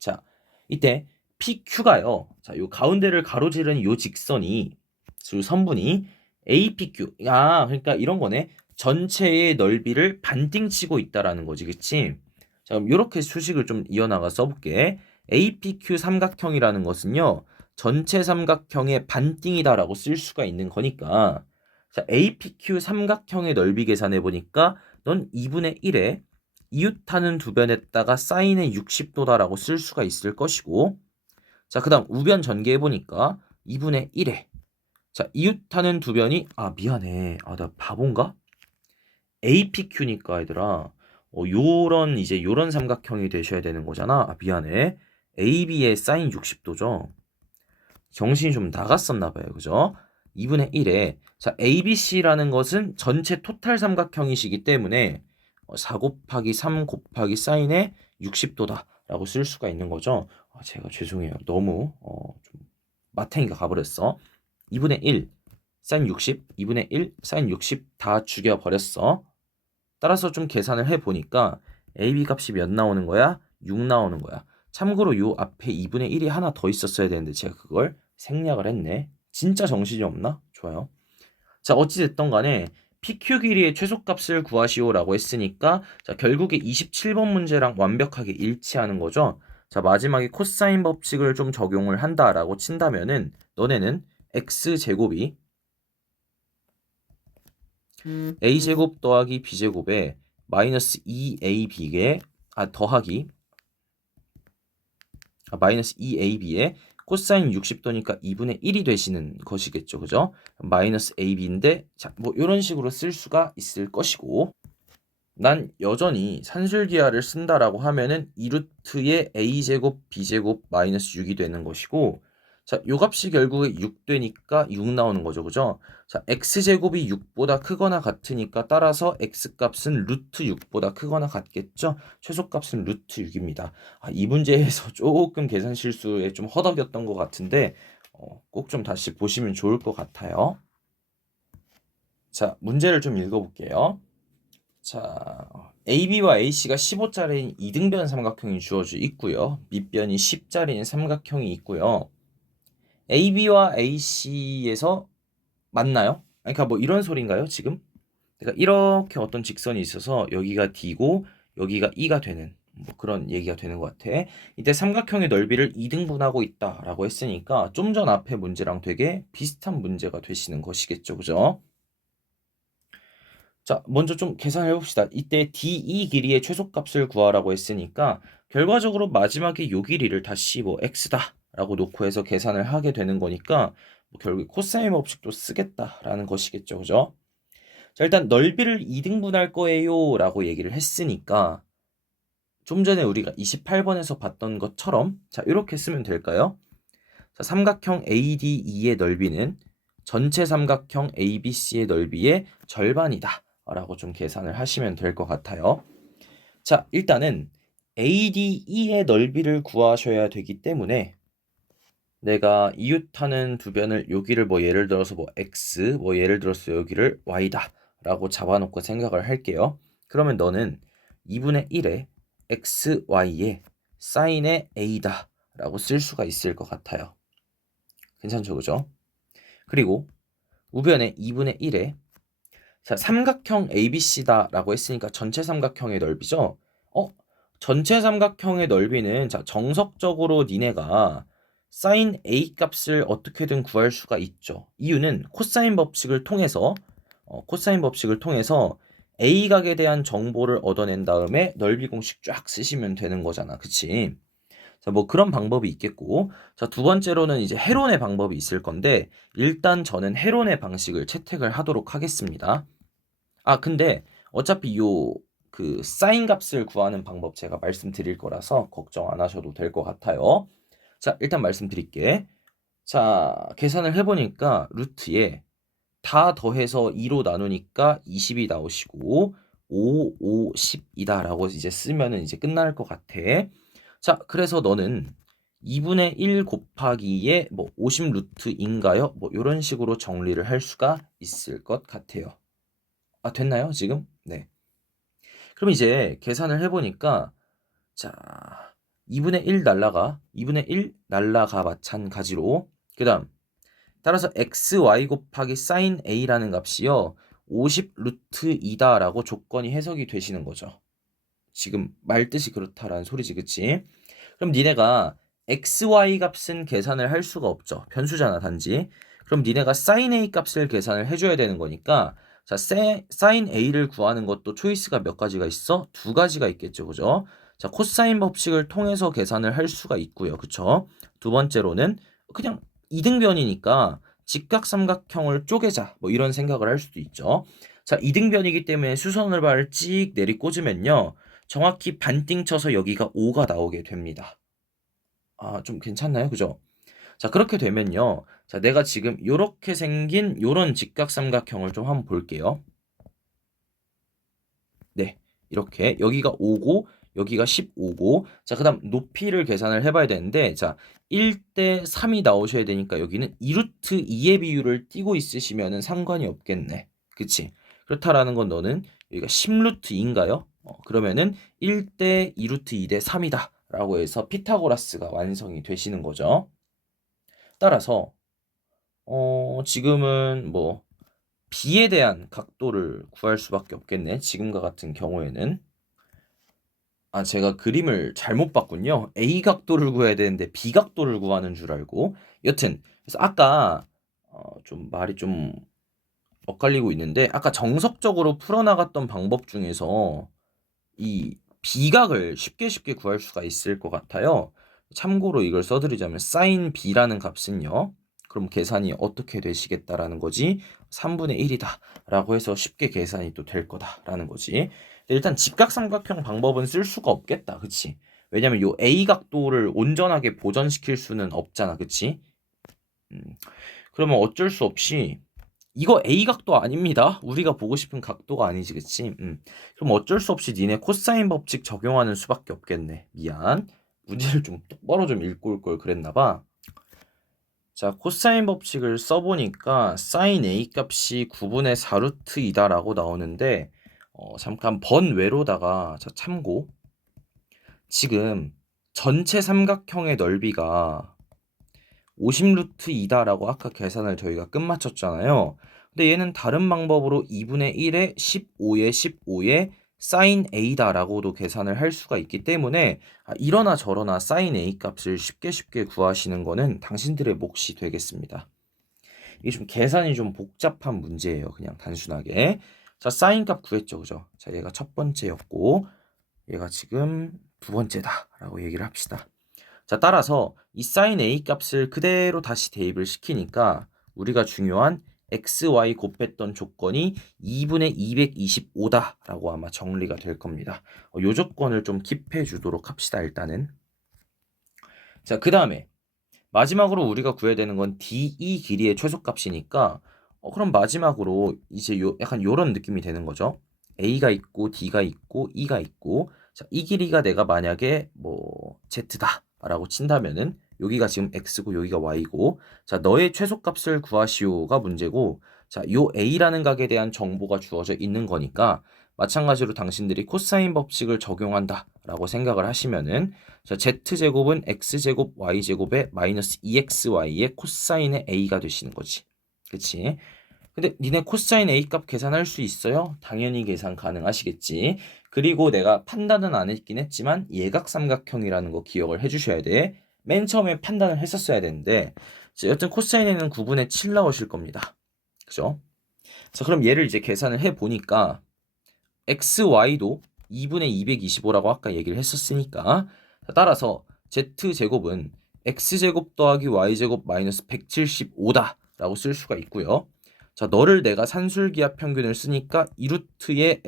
자, 이때 PQ가요. 자, 요 가운데를 가로지르는 요 직선이 요 선분이 APQ. 아, 그러니까 이런 거네. 전체의 넓이를 반띵 치고 있다라는 거지. 그치? 자, 그럼 이렇게 수식을 좀 이어나가 써볼게. APQ 삼각형이라는 것은요. 전체 삼각형의 반띵이다라고 쓸 수가 있는 거니까. 자, APQ 삼각형의 넓이 계산해 보니까 넌 2분의 1에 이웃하는 두 변에다가 사인의 60도다라고 쓸 수가 있을 것이고 자, 그 다음 우변 전개해 보니까 2분의 1에 자, 이웃하는 두 변이 미안해. 나 바본가? APQ니까 얘들아. 요런 이제 요런 삼각형이 되셔야 되는 거잖아. 미안해. AB의 사인 60도죠. 정신이 좀 나갔었나 봐요. 그죠? 2분의 1에 자, ABC라는 것은 전체 토탈 삼각형이시기 때문에 4 곱하기 3 곱하기 사인의 60도다 라고 쓸 수가 있는 거죠. 제가 죄송해요. 너무 좀 마탱이가 가버렸어. 2분의 1 사인 60, 2분의 1 사인 60 다 죽여버렸어. 따라서 좀 계산을 해보니까 AB 값이 몇 나오는 거야? 6 나오는 거야. 참고로 요 앞에 2분의 1이 하나 더 있었어야 되는데 제가 그걸 생략을 했네. 진짜 정신이 없나? 좋아요. 자, 어찌됐던 간에 PQ 길이의 최소값을 구하시오라고 했으니까 자, 결국에 27번 문제랑 완벽하게 일치하는 거죠. 자, 마지막에 코사인 법칙을 좀 적용을 한다라고 친다면은 너네는 x제곱이 a제곱 더하기 b제곱에 마이너스 2ab에 더하기 마이너스 2ab에 코사인 60도니까 2분의 1이 되시는 것이겠죠. 그죠? 마이너스 ab인데 자, 뭐 이런 식으로 쓸 수가 있을 것이고 난 여전히 산술기하를 쓴다라고 하면은 2루트의 a제곱 b제곱 마이너스 6이 되는 것이고 자, 요 값이 결국에 6 되니까 6 나오는 거죠. 그죠? 자, x제곱이 6보다 크거나 같으니까 따라서 x값은 루트 6보다 크거나 같겠죠? 최소값은 루트 6입니다. 이 문제에서 조금 계산 실수에 좀 허덕였던 것 같은데 꼭 좀 다시 보시면 좋을 것 같아요. 자, 문제를 좀 읽어볼게요. 자, AB와 AC가 15짜리인 이등변 삼각형이 주어져 있고요. 밑변이 10짜리인 삼각형이 있고요. AB와 AC에서 맞나요? 그러니까 뭐 이런 소리인가요, 지금? 그러니까 이렇게 어떤 직선이 있어서 여기가 D고 여기가 E가 되는 뭐 그런 얘기가 되는 것 같아. 이때 삼각형의 넓이를 2등분하고 있다라고 했으니까 좀 전 앞에 문제랑 되게 비슷한 문제가 되시는 것이겠죠, 그죠? 자, 먼저 좀 계산을 해봅시다. 이때 DE 길이의 최소값을 구하라고 했으니까 결과적으로 마지막에 요 길이를 다시 뭐 x다 라고 놓고 해서 계산을 하게 되는 거니까 뭐 결국 코사인 법칙도 쓰겠다라는 것이겠죠. 그죠? 자, 일단 넓이를 2등분할 거예요 라고 얘기를 했으니까 좀 전에 우리가 28번에서 봤던 것처럼 자, 이렇게 쓰면 될까요? 자, 삼각형 ADE의 넓이는 전체 삼각형 ABC의 넓이의 절반이다 라고 좀 계산을 하시면 될 것 같아요. 자, 일단은 ADE의 넓이를 구하셔야 되기 때문에 내가 이웃하는 두 변을 여기를 뭐 예를 들어서 뭐 X 뭐 예를 들어서 여기를 Y다 라고 잡아놓고 생각을 할게요. 그러면 너는 2분의 1에 XY에 사인의 A다 라고 쓸 수가 있을 것 같아요. 괜찮죠, 그죠? 그리고 우변에 2분의 1에 자, 삼각형 ABC다라고 했으니까 전체 삼각형의 넓이죠. 전체 삼각형의 넓이는 자, 정석적으로 니네가 사인 A 값을 어떻게든 구할 수가 있죠. 이유는 코사인 법칙을 통해서 A 각에 대한 정보를 얻어낸 다음에 넓이 공식 쫙 쓰시면 되는 거잖아. 그치? 자, 뭐 그런 방법이 있겠고. 자, 두 번째로는 이제 해론의 방법이 있을 건데 일단 저는 해론의 방식을 채택을 하도록 하겠습니다. 근데 어차피 요 그 사인 값을 구하는 방법 제가 말씀드릴 거라서 걱정 안 하셔도 될 것 같아요. 자, 일단 말씀드릴게. 자, 계산을 해보니까 루트에 다 더해서 2로 나누니까 20이 나오시고 5, 5, 10이다라고 이제 쓰면은 이제 끝날 것 같아. 자, 그래서 너는 2분의 1 곱하기에 뭐 50 루트인가요? 뭐 이런 식으로 정리를 할 수가 있을 것 같아요. 됐나요, 지금? 네. 그럼 이제 계산을 해보니까 자, 2분의 1 날라가 2분의 1 날라가 마찬가지로 그 다음 따라서 xy 곱하기 sin a라는 값이요 50 루트 2다 라고 조건이 해석이 되시는 거죠. 지금 말뜻이 그렇다라는 소리지, 그치? 그럼 니네가 xy 값은 계산을 할 수가 없죠. 변수잖아, 단지. 그럼 니네가 sin a 값을 계산을 해줘야 되는 거니까 자, sin a를 구하는 것도 초이스가 몇 가지가 있어? 두 가지가 있겠죠, 그죠? 자, 코사인 법칙을 통해서 계산을 할 수가 있고요, 그쵸? 두 번째로는 그냥 이등변이니까 직각삼각형을 쪼개자 뭐 이런 생각을 할 수도 있죠. 자, 이등변이기 때문에 수선을 발을 찍 내리꽂으면요 정확히 반띵 쳐서 여기가 5가 나오게 됩니다. 좀 괜찮나요? 그죠? 자, 그렇게 되면요. 자, 내가 지금 요렇게 생긴 요런 직각삼각형을 좀 한번 볼게요. 네. 이렇게 여기가 5고 여기가 15고 자, 그다음 높이를 계산을 해 봐야 되는데 자, 1대 3이 나오셔야 되니까 여기는 2루트 2의 비율을 띄고 있으시면은 상관이 없겠네. 그치? 그렇다라는 건 너는 여기가 10루트 2인가요? 그러면은 1대 2루트 2대 3이다. 라고 해서 피타고라스가 완성이 되시는 거죠. 따라서 지금은 뭐 B에 대한 각도를 구할 수밖에 없겠네. 지금과 같은 경우에는. 아, 제가 그림을 잘못 봤군요. A 각도를 구해야 되는데 B 각도를 구하는 줄 알고. 여튼 그래서 아까 좀 말이 좀 엇갈리고 있는데, 아까 정석적으로 풀어나갔던 방법 중에서 이 비각을 쉽게 구할 수가 있을 것 같아요. 참고로 이걸 써드리자면 sin b라는 값은요. 그럼 계산이 어떻게 되시겠다라는 거지? 3분의 1이다 라고 해서 쉽게 계산이 또 될 거다라는 거지. 근데 일단 직각삼각형 방법은 쓸 수가 없겠다. 그치? 왜냐면 요 A 각도를 온전하게 보전시킬 수는 없잖아. 그치? 음, 그러면 어쩔 수 없이 이거 A 각도 아닙니다. 우리가 보고 싶은 각도가 아니지, 그치? 그럼 어쩔 수 없이 니네 코사인 법칙 적용하는 수밖에 없겠네. 미안. 문제를 좀 똑바로 좀 읽고 올 걸 그랬나 봐. 자, 코사인 법칙을 써보니까 사인 A 값이 9분의 4루트이다라고 나오는데, 잠깐 번외로다가 자, 참고. 지금 전체 삼각형의 넓이가 50루트이다라고 아까 계산을 저희가 끝마쳤잖아요. 근데 얘는 다른 방법으로 2분의 1에 15에 15에 sin a다라고도 계산을 할 수가 있기 때문에 이러나 저러나 sin a 값을 쉽게 구하시는 거는 당신들의 몫이 되겠습니다. 이게 좀 계산이 좀 복잡한 문제예요. 그냥 단순하게. 자, sin 값 구했죠. 그죠? 자, 얘가 첫 번째였고 얘가 지금 두 번째다라고 얘기를 합시다. 자, 따라서 이 sin a 값을 그대로 다시 대입을 시키니까 우리가 중요한 x, y 곱했던 조건이 2분의 225다라고 아마 정리가 될 겁니다. 이 조건을 좀 킵해 주도록 합시다, 일단은. 자, 그 다음에 마지막으로 우리가 구해야 되는 건 DE 길이의 최소값이니까 그럼 마지막으로 이제 약간 요런 느낌이 되는 거죠. A가 있고 D가 있고 E가 있고, 자, 이 길이가 내가 만약에 뭐 Z다 라고 친다면은 여기가 지금 X고 여기가 Y고, 자, 너의 최소값을 구하시오가 문제고, 자, 요 A라는 각에 대한 정보가 주어져 있는 거니까 마찬가지로 당신들이 코사인 법칙을 적용한다 라고 생각을 하시면은, 자, z제곱은 x제곱 y제곱의 마이너스 2xy의 코사인의 a가 되시는 거지. 그치? 근데 니네 코사인 a 값 계산할 수 있어요? 당연히 계산 가능하시겠지. 그리고 내가 판단은 안 했긴 했지만 예각삼각형이라는 거 기억을 해주셔야 돼. 맨 처음에 판단을 했었어야 되는데, 자, 여튼 코사인에는 9분의 7 나오실 겁니다. 그죠? 자, 그럼 얘를 이제 계산을 해보니까 xy도 2분의 225라고 아까 얘기를 했었으니까, 따라서 z제곱은 x제곱 더하기 y제곱 마이너스 175다 라고 쓸 수가 있고요. 자, 너를 내가 산술기하 평균을 쓰니까 2루트의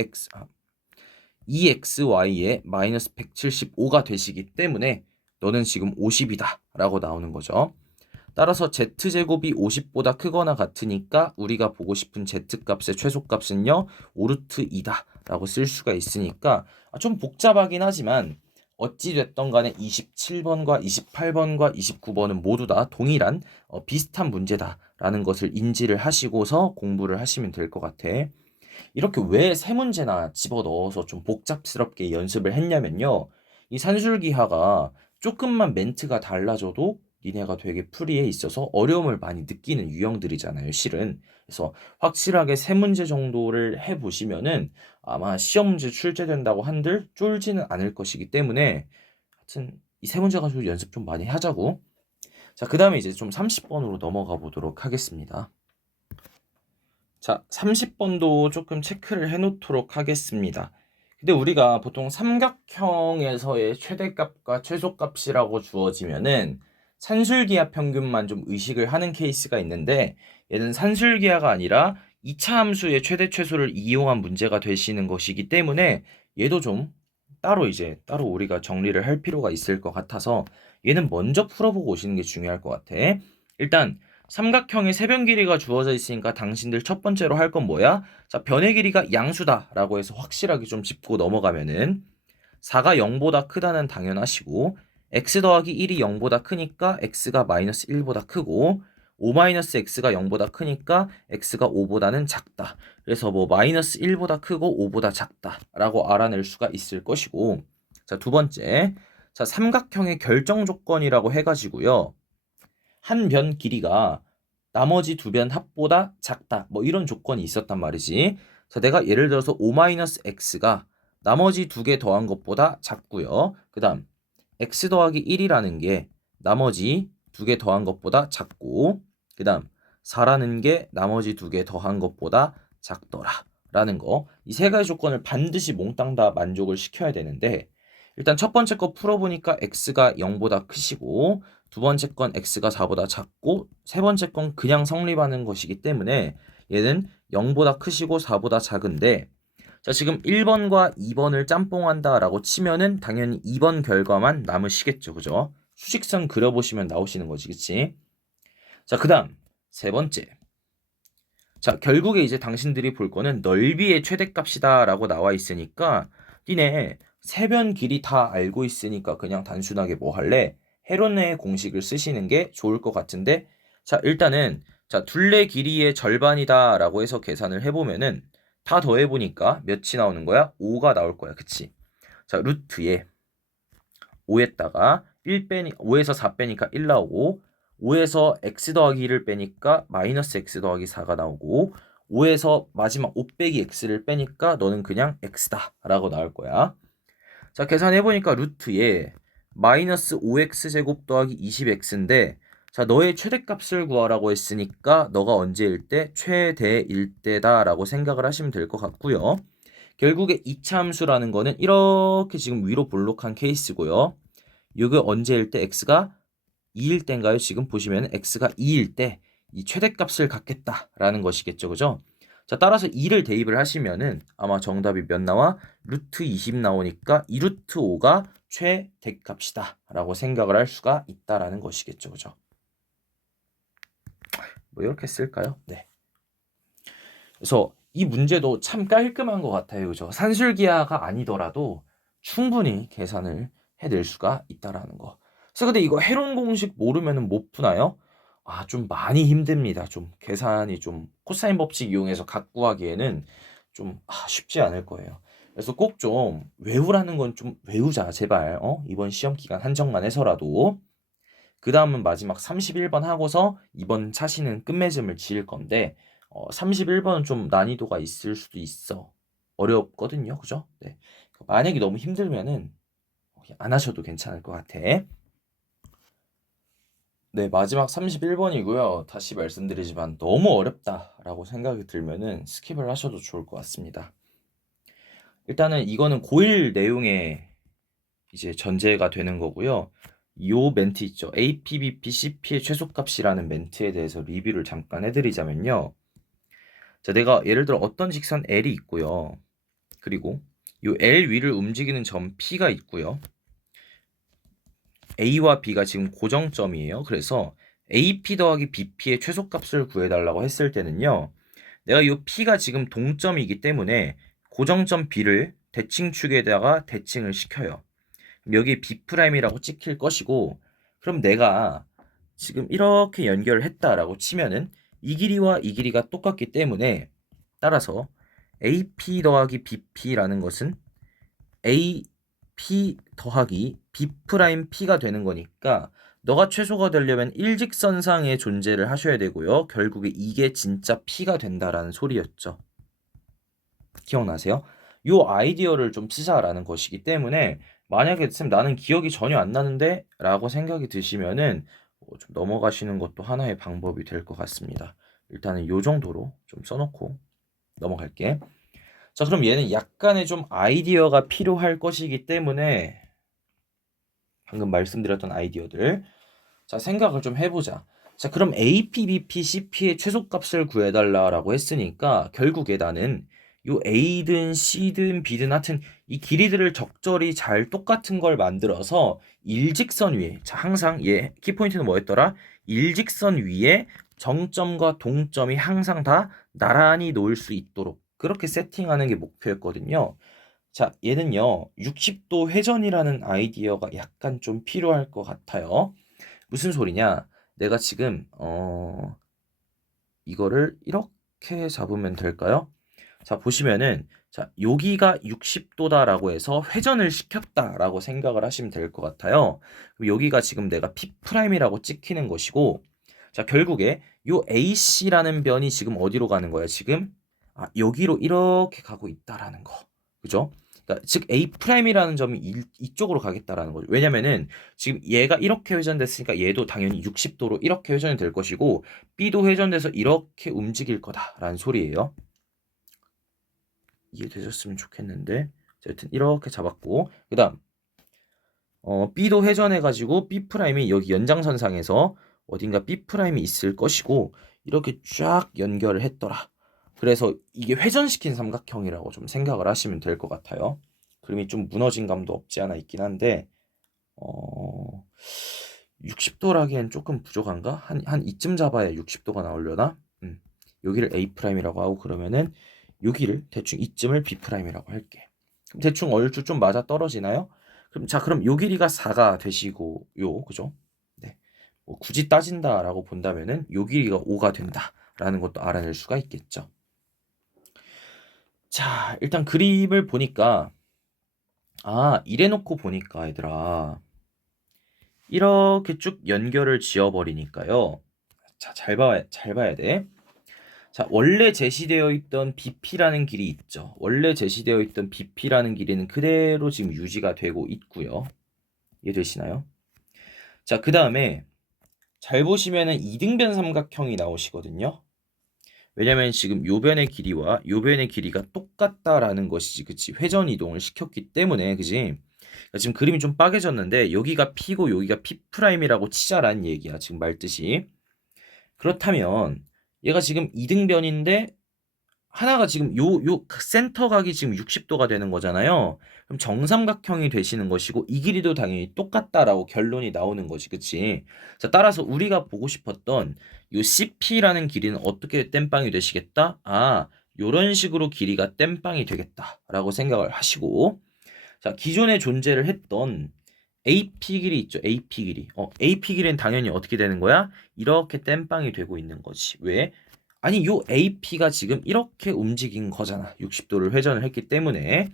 2xy의 마이너스 175가 되시기 때문에 너는 지금 50이다 라고 나오는 거죠. 따라서 z제곱이 50보다 크거나 같으니까 우리가 보고 싶은 z값의 최소값은요 5루트 2다 라고 쓸 수가 있으니까 좀 복잡하긴 하지만 어찌됐던 간에 27번과 28번과 29번은 모두 다 동일한 비슷한 문제다라는 것을 인지를 하시고서 공부를 하시면 될 것 같아. 이렇게 왜 세 문제나 집어넣어서 좀 복잡스럽게 연습을 했냐면요, 이 산술기하가 조금만 멘트가 달라져도 니네가 되게 풀이에 있어서 어려움을 많이 느끼는 유형들이잖아요, 실은. 그래서 확실하게 세 문제 정도를 해보시면은 아마 시험 문제 출제된다고 한들 쫄지는 않을 것이기 때문에, 하여튼 이 세 문제 가지고 연습 좀 많이 하자고. 자, 그 다음에 이제 좀 30번으로 넘어가 보도록 하겠습니다. 자, 30번도 조금 체크를 해놓도록 하겠습니다. 근데 우리가 보통 삼각형에서의 최대값과 최소값이라고 주어지면은 산술기하 평균만 좀 의식을 하는 케이스가 있는데, 얘는 산술기하가 아니라 2차 함수의 최대 최소를 이용한 문제가 되시는 것이기 때문에 얘도 좀 따로 우리가 정리를 할 필요가 있을 것 같아서 얘는 먼저 풀어보고 오시는 게 중요할 것 같아. 일단 삼각형의 세변 길이가 주어져 있으니까 당신들 첫 번째로 할 건 뭐야? 자, 변의 길이가 양수다 라고 해서 확실하게 좀 짚고 넘어가면은 4가 0보다 크다는 당연하시고, x 더하기 1이 0보다 크니까 x가 마이너스 1보다 크고, 5 마이너스 x가 0보다 크니까 x가 5보다는 작다. 그래서 뭐 마이너스 1보다 크고 5보다 작다 라고 알아낼 수가 있을 것이고, 자, 두 번째, 자, 삼각형의 결정 조건이라고 해가지고요, 한 변 길이가 나머지 두 변 합보다 작다. 뭐 이런 조건이 있었단 말이지. 자, 내가 예를 들어서 5-x가 나머지 두 개 더한 것보다 작고요. 그 다음 x 더하기 1이라는 게 나머지 두 개 더한 것보다 작고, 그 다음 4라는 게 나머지 두 개 더한 것보다 작더라 라는 거. 이 세 가지 조건을 반드시 몽땅 다 만족을 시켜야 되는데, 일단 첫 번째 거 풀어보니까 x가 0보다 크시고, 두 번째 건 x가 4보다 작고, 세 번째 건 그냥 성립하는 것이기 때문에 얘는 0보다 크시고 4보다 작은데, 자, 지금 1번과 2번을 짬뽕한다 라고 치면은 당연히 2번 결과만 남으시겠죠. 그죠? 수직선 그려보시면 나오시는 거지. 그치? 자, 그 다음 세 번째. 자, 결국에 이제 당신들이 볼 거는 넓이의 최대값이다 라고 나와 있으니까 니네 세변 길이 다 알고 있으니까 그냥 단순하게 뭐 할래? 헤론의 공식을 쓰시는 게 좋을 것 같은데, 자, 일단은 자, 둘레 길이의 절반이다 라고 해서 계산을 해보면은 다 더해보니까 몇이 나오는 거야? 5가 나올 거야. 그치? 자, 루트에 5에다가 5에서 4 빼니까 1 나오고, 5에서 x 더하기 1을 빼니까 마이너스 x 더하기 4가 나오고, 5에서 마지막 5 빼기 x를 빼니까 너는 그냥 x다 라고 나올 거야. 자, 계산해보니까 루트에 마이너스 5x 제곱 더하기 20x인데, 자, 너의 최대값을 구하라고 했으니까 너가 언제일 때? 최대일 때다 라고 생각을 하시면 될 것 같고요. 결국에 이차함수라는 거는 이렇게 지금 위로 볼록한 케이스고요. 이게 언제일 때? x가 2일 때인가요? 지금 보시면 x가 2일 때 이 최대값을 갖겠다라는 것이겠죠. 그죠? 자, 따라서 2를 대입을 하시면은 아마 정답이 몇 나와? 루트 20 나오니까 2 루트 5가 최대값이다 라고 생각을 할 수가 있다라는 것이겠죠. 그죠? 뭐 이렇게 쓸까요? 네. 그래서 이 문제도 참 깔끔한 것 같아요. 그죠? 산술기하가 아니더라도 충분히 계산을 해낼 수가 있다라는 거. 그래서 근데 이거 헤론 공식 모르면은 못 푸나요? 아, 좀 많이 힘듭니다. 좀 계산이 좀 코사인 법칙 이용해서 갖고 하기에는 좀 쉽지 않을 거예요. 그래서 꼭 좀 외우라는 건 좀 외우자, 제발. 이번 시험 기간 한정만 해서라도. 그 다음은 마지막 31번 하고서 이번 차시는 끝맺음을 지을 건데, 31번은 좀 난이도가 있을 수도 있어. 어렵거든요. 그죠? 네. 만약에 너무 힘들면은 안 하셔도 괜찮을 것 같아. 네, 마지막 31번이고요. 다시 말씀드리지만 너무 어렵다라고 생각이 들면은 스킵을 하셔도 좋을 것 같습니다. 일단은 이거는 고1 내용의 이제 전제가 되는 거고요. 요 멘트 있죠. APBP CP의 최소값이라는 멘트에 대해서 리뷰를 잠깐 해드리자면요. 자, 내가 예를 들어 어떤 직선 L이 있고요. 그리고 요 L 위를 움직이는 점 P가 있고요. A와 B가 지금 고정점이에요. 그래서 AP 더하기 BP의 최소값을 구해달라고 했을 때는요. 내가 요 P가 지금 동점이기 때문에 고정점 B를 대칭축에다가 대칭을 시켜요. 여기 B'이라고 찍힐 것이고, 그럼 내가 지금 이렇게 연결을 했다라고 치면은 이 길이와 이 길이가 똑같기 때문에 따라서 AP 더하기 BP라는 것은 AP 더하기 B'P가 되는 거니까 너가 최소가 되려면 일직선상의 존재를 하셔야 되고요. 결국에 이게 진짜 P가 된다라는 소리였죠. 기억나세요? 요 아이디어를 좀 쓰자라는 것이기 때문에 만약에 쌤 나는 기억이 전혀 안 나는데 라고 생각이 드시면은 좀 넘어가시는 것도 하나의 방법이 될 것 같습니다. 일단은 요 정도로 좀 써놓고 넘어갈게. 자, 그럼 얘는 약간의 좀 아이디어가 필요할 것이기 때문에 방금 말씀드렸던 아이디어들 자 생각을 좀 해보자. 자, 그럼 AP, BP, CP의 최소값을 구해달라고 했으니까 결국에 나는 요 A든 C든 B든 하여튼 이 길이들을 적절히 잘 똑같은 걸 만들어서 일직선 위에, 자 항상 얘 키포인트는 뭐였더라? 일직선 위에 정점과 동점이 항상 다 나란히 놓을 수 있도록 그렇게 세팅하는 게 목표였거든요. 자, 얘는요 60도 회전이라는 아이디어가 약간 좀 필요할 것 같아요. 무슨 소리냐? 내가 지금 이거를 이렇게 잡으면 될까요? 자, 보시면은 자, 여기가 60도다라고 해서 회전을 시켰다라고 생각을 하시면 될 것 같아요. 그럼 여기가 지금 내가 P'이라고 찍히는 것이고, 자, 결국에 요 AC라는 변이 지금 어디로 가는 거야? 지금 여기로 이렇게 가고 있다라는 거. 그죠? 그러니까 즉 A'이라는 점이 이쪽으로 가겠다라는 거죠. 왜냐면은 지금 얘가 이렇게 회전됐으니까 얘도 당연히 60도로 이렇게 회전이 될 것이고 B도 회전돼서 이렇게 움직일 거다라는 소리예요. 이해되셨으면 좋겠는데 여튼 이렇게 잡았고 그다음 B도 회전해가지고 B'이 여기 연장선상에서 어딘가 B'이 있을 것이고 이렇게 쫙 연결을 했더라. 그래서 이게 회전시킨 삼각형이라고 좀 생각을 하시면 될 것 같아요. 그림이 좀 무너진 감도 없지 않아 있긴 한데 60도라기엔 조금 부족한가? 한 이쯤 잡아야 60도가 나오려나? 여기를 A'이라고 하고 그러면은 여기를 대충 이쯤을 B'이라고 할게. 그럼 대충 얼추 좀 맞아 떨어지나요? 그럼 요 길이가 4가 되시고 그죠? 네. 뭐 굳이 따진다라고 본다면은 요 길이가 5가 된다라는 것도 알아낼 수가 있겠죠. 자, 일단 그림을 보니까 이래놓고 보니까 얘들아 이렇게 쭉 연결을 지어버리니까요. 자, 잘 봐야 돼. 자, 원래 제시되어 있던 BP라는 길이 있죠. 원래 제시되어 있던 BP라는 길이는 그대로 지금 유지가 되고 있고요. 이해되시나요? 자, 그 다음에 잘 보시면은 이등변 삼각형이 나오시거든요. 왜냐면 지금 요 변의 길이와 요 변의 길이가 똑같다라는 것이지, 그치? 회전 이동을 시켰기 때문에, 그치? 그러니까 지금 그림이 좀 빠개졌는데 여기가 P고 여기가 P'이라고 치자라는 얘기야. 지금 말뜻이. 그렇다면 얘가 지금 이등변인데 하나가 지금 요 센터 각이 지금 60도가 되는 거잖아요. 그럼 정삼각형이 되시는 것이고 이 길이도 당연히 똑같다라고 결론이 나오는 거지. 그치? 자, 따라서 우리가 보고 싶었던 요 CP라는 길이는 어떻게 땜빵이 되시겠다? 요런 식으로 길이가 땜빵이 되겠다라고 생각을 하시고 자, 기존에 존재를 했던 AP 길이 있죠. AP 길이. AP 길이는 당연히 어떻게 되는 거야? 이렇게 땜빵이 되고 있는 거지. 왜? 아니, 요 AP가 지금 이렇게 움직인 거잖아. 60도를 회전을 했기 때문에.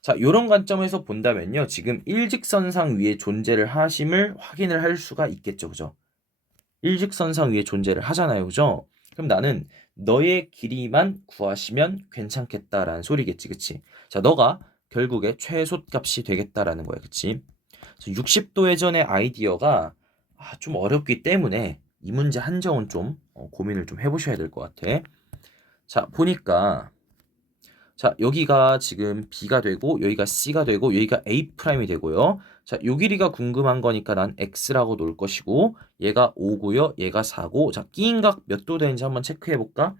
자, 요런 관점에서 본다면요. 지금 일직선상 위에 존재를 하심을 확인을 할 수가 있겠죠. 그죠? 일직선상 위에 존재를 하잖아요. 그죠? 그럼 나는 너의 길이만 구하시면 괜찮겠다라는 소리겠지. 그치? 자, 너가 결국에 최소값이 되겠다라는 거야. 그치? 60도 회전의 아이디어가 좀 어렵기 때문에 이 문제 한정은 좀 고민을 좀 해보셔야 될 것 같아. 자, 보니까 자, 여기가 지금 B가 되고 여기가 C가 되고 여기가 A'이 되고요. 자, 요 길이가 궁금한 거니까 난 X라고 놓을 것이고 얘가 5고요. 얘가 4고 자, 끼인각 몇 도 되는지 한번 체크해 볼까?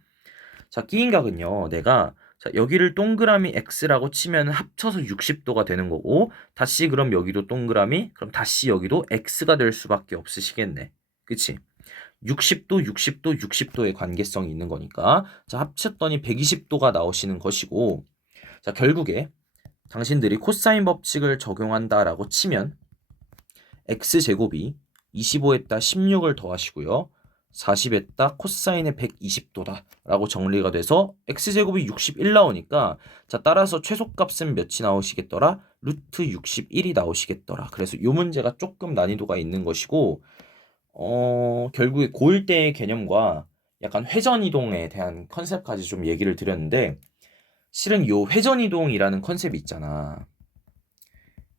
자, 끼인각은요. 내가 자, 여기를 동그라미 X라고 치면 합쳐서 60도가 되는 거고 다시 그럼 여기도 동그라미 그럼 다시 여기도 X가 될 수밖에 없으시겠네. 그치? 60도, 60도, 60도의 관계성이 있는 거니까 자, 합쳤더니 120도가 나오시는 것이고 자, 결국에 당신들이 코사인 법칙을 적용한다라고 치면 x제곱이 25에다 16을 더하시고요. 40에다 코사인의 120도다 라고 정리가 돼서 x제곱이 61 나오니까 자, 따라서 최소값은 몇이 나오시겠더라? 루트 61이 나오시겠더라. 그래서 이 문제가 조금 난이도가 있는 것이고 결국에 고일대의 개념과 약간 회전이동에 대한 컨셉까지 좀 얘기를 드렸는데 실은 요 회전이동이라는 컨셉이 있잖아.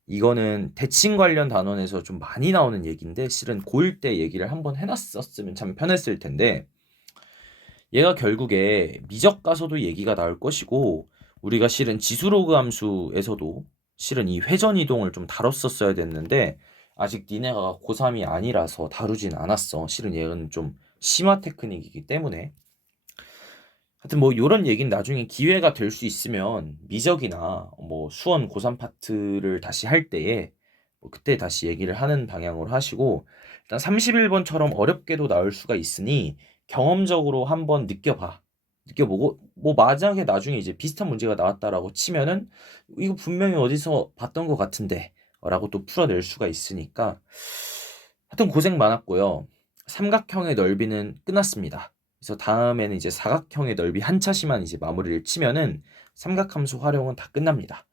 이거는 대칭 관련 단원에서 좀 많이 나오는 얘기인데 실은 고1때 얘기를 한번 해놨었으면 참 편했을 텐데 얘가 결국에 미적가서도 얘기가 나올 것이고 우리가 실은 지수로그 함수에서도 실은 이 회전이동을 좀 다뤘었어야 됐는데 아직 니네가 고3이 아니라서 다루진 않았어. 실은 얘는 좀 심화 테크닉이기 때문에 하여튼 뭐 요런 얘기는 나중에 기회가 될 수 있으면 미적이나 뭐 수원 고3 파트를 다시 할 때에 뭐 그때 다시 얘기를 하는 방향으로 하시고 일단 31번처럼 어렵게도 나올 수가 있으니 경험적으로 한번 느껴보고 뭐 만약에 나중에 이제 비슷한 문제가 나왔다라고 치면은 이거 분명히 어디서 봤던 것 같은데 라고 또 풀어낼 수가 있으니까 하여튼 고생 많았고요. 삼각형의 넓이는 끝났습니다. 그래서 다음에는 이제 사각형의 넓이 한 차시만 이제 마무리를 치면은 삼각함수 활용은 다 끝납니다.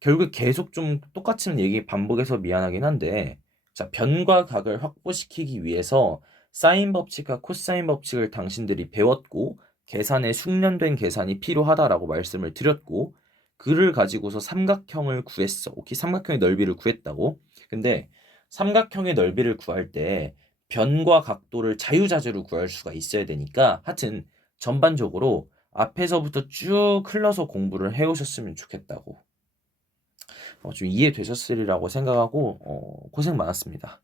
결국 계속 좀 똑같은 얘기 반복해서 미안하긴 한데 자, 변과 각을 확보시키기 위해서 사인 법칙과 코사인 법칙을 당신들이 배웠고 계산에 숙련된 계산이 필요하다라고 말씀을 드렸고 그를 가지고서 삼각형을 구했어. 오케이, 삼각형의 넓이를 구했다고. 근데 삼각형의 넓이를 구할 때 변과 각도를 자유자재로 구할 수가 있어야 되니까 하여튼 전반적으로 앞에서부터 쭉 흘러서 공부를 해오셨으면 좋겠다고. 좀 이해되셨으리라고 생각하고 고생 많았습니다.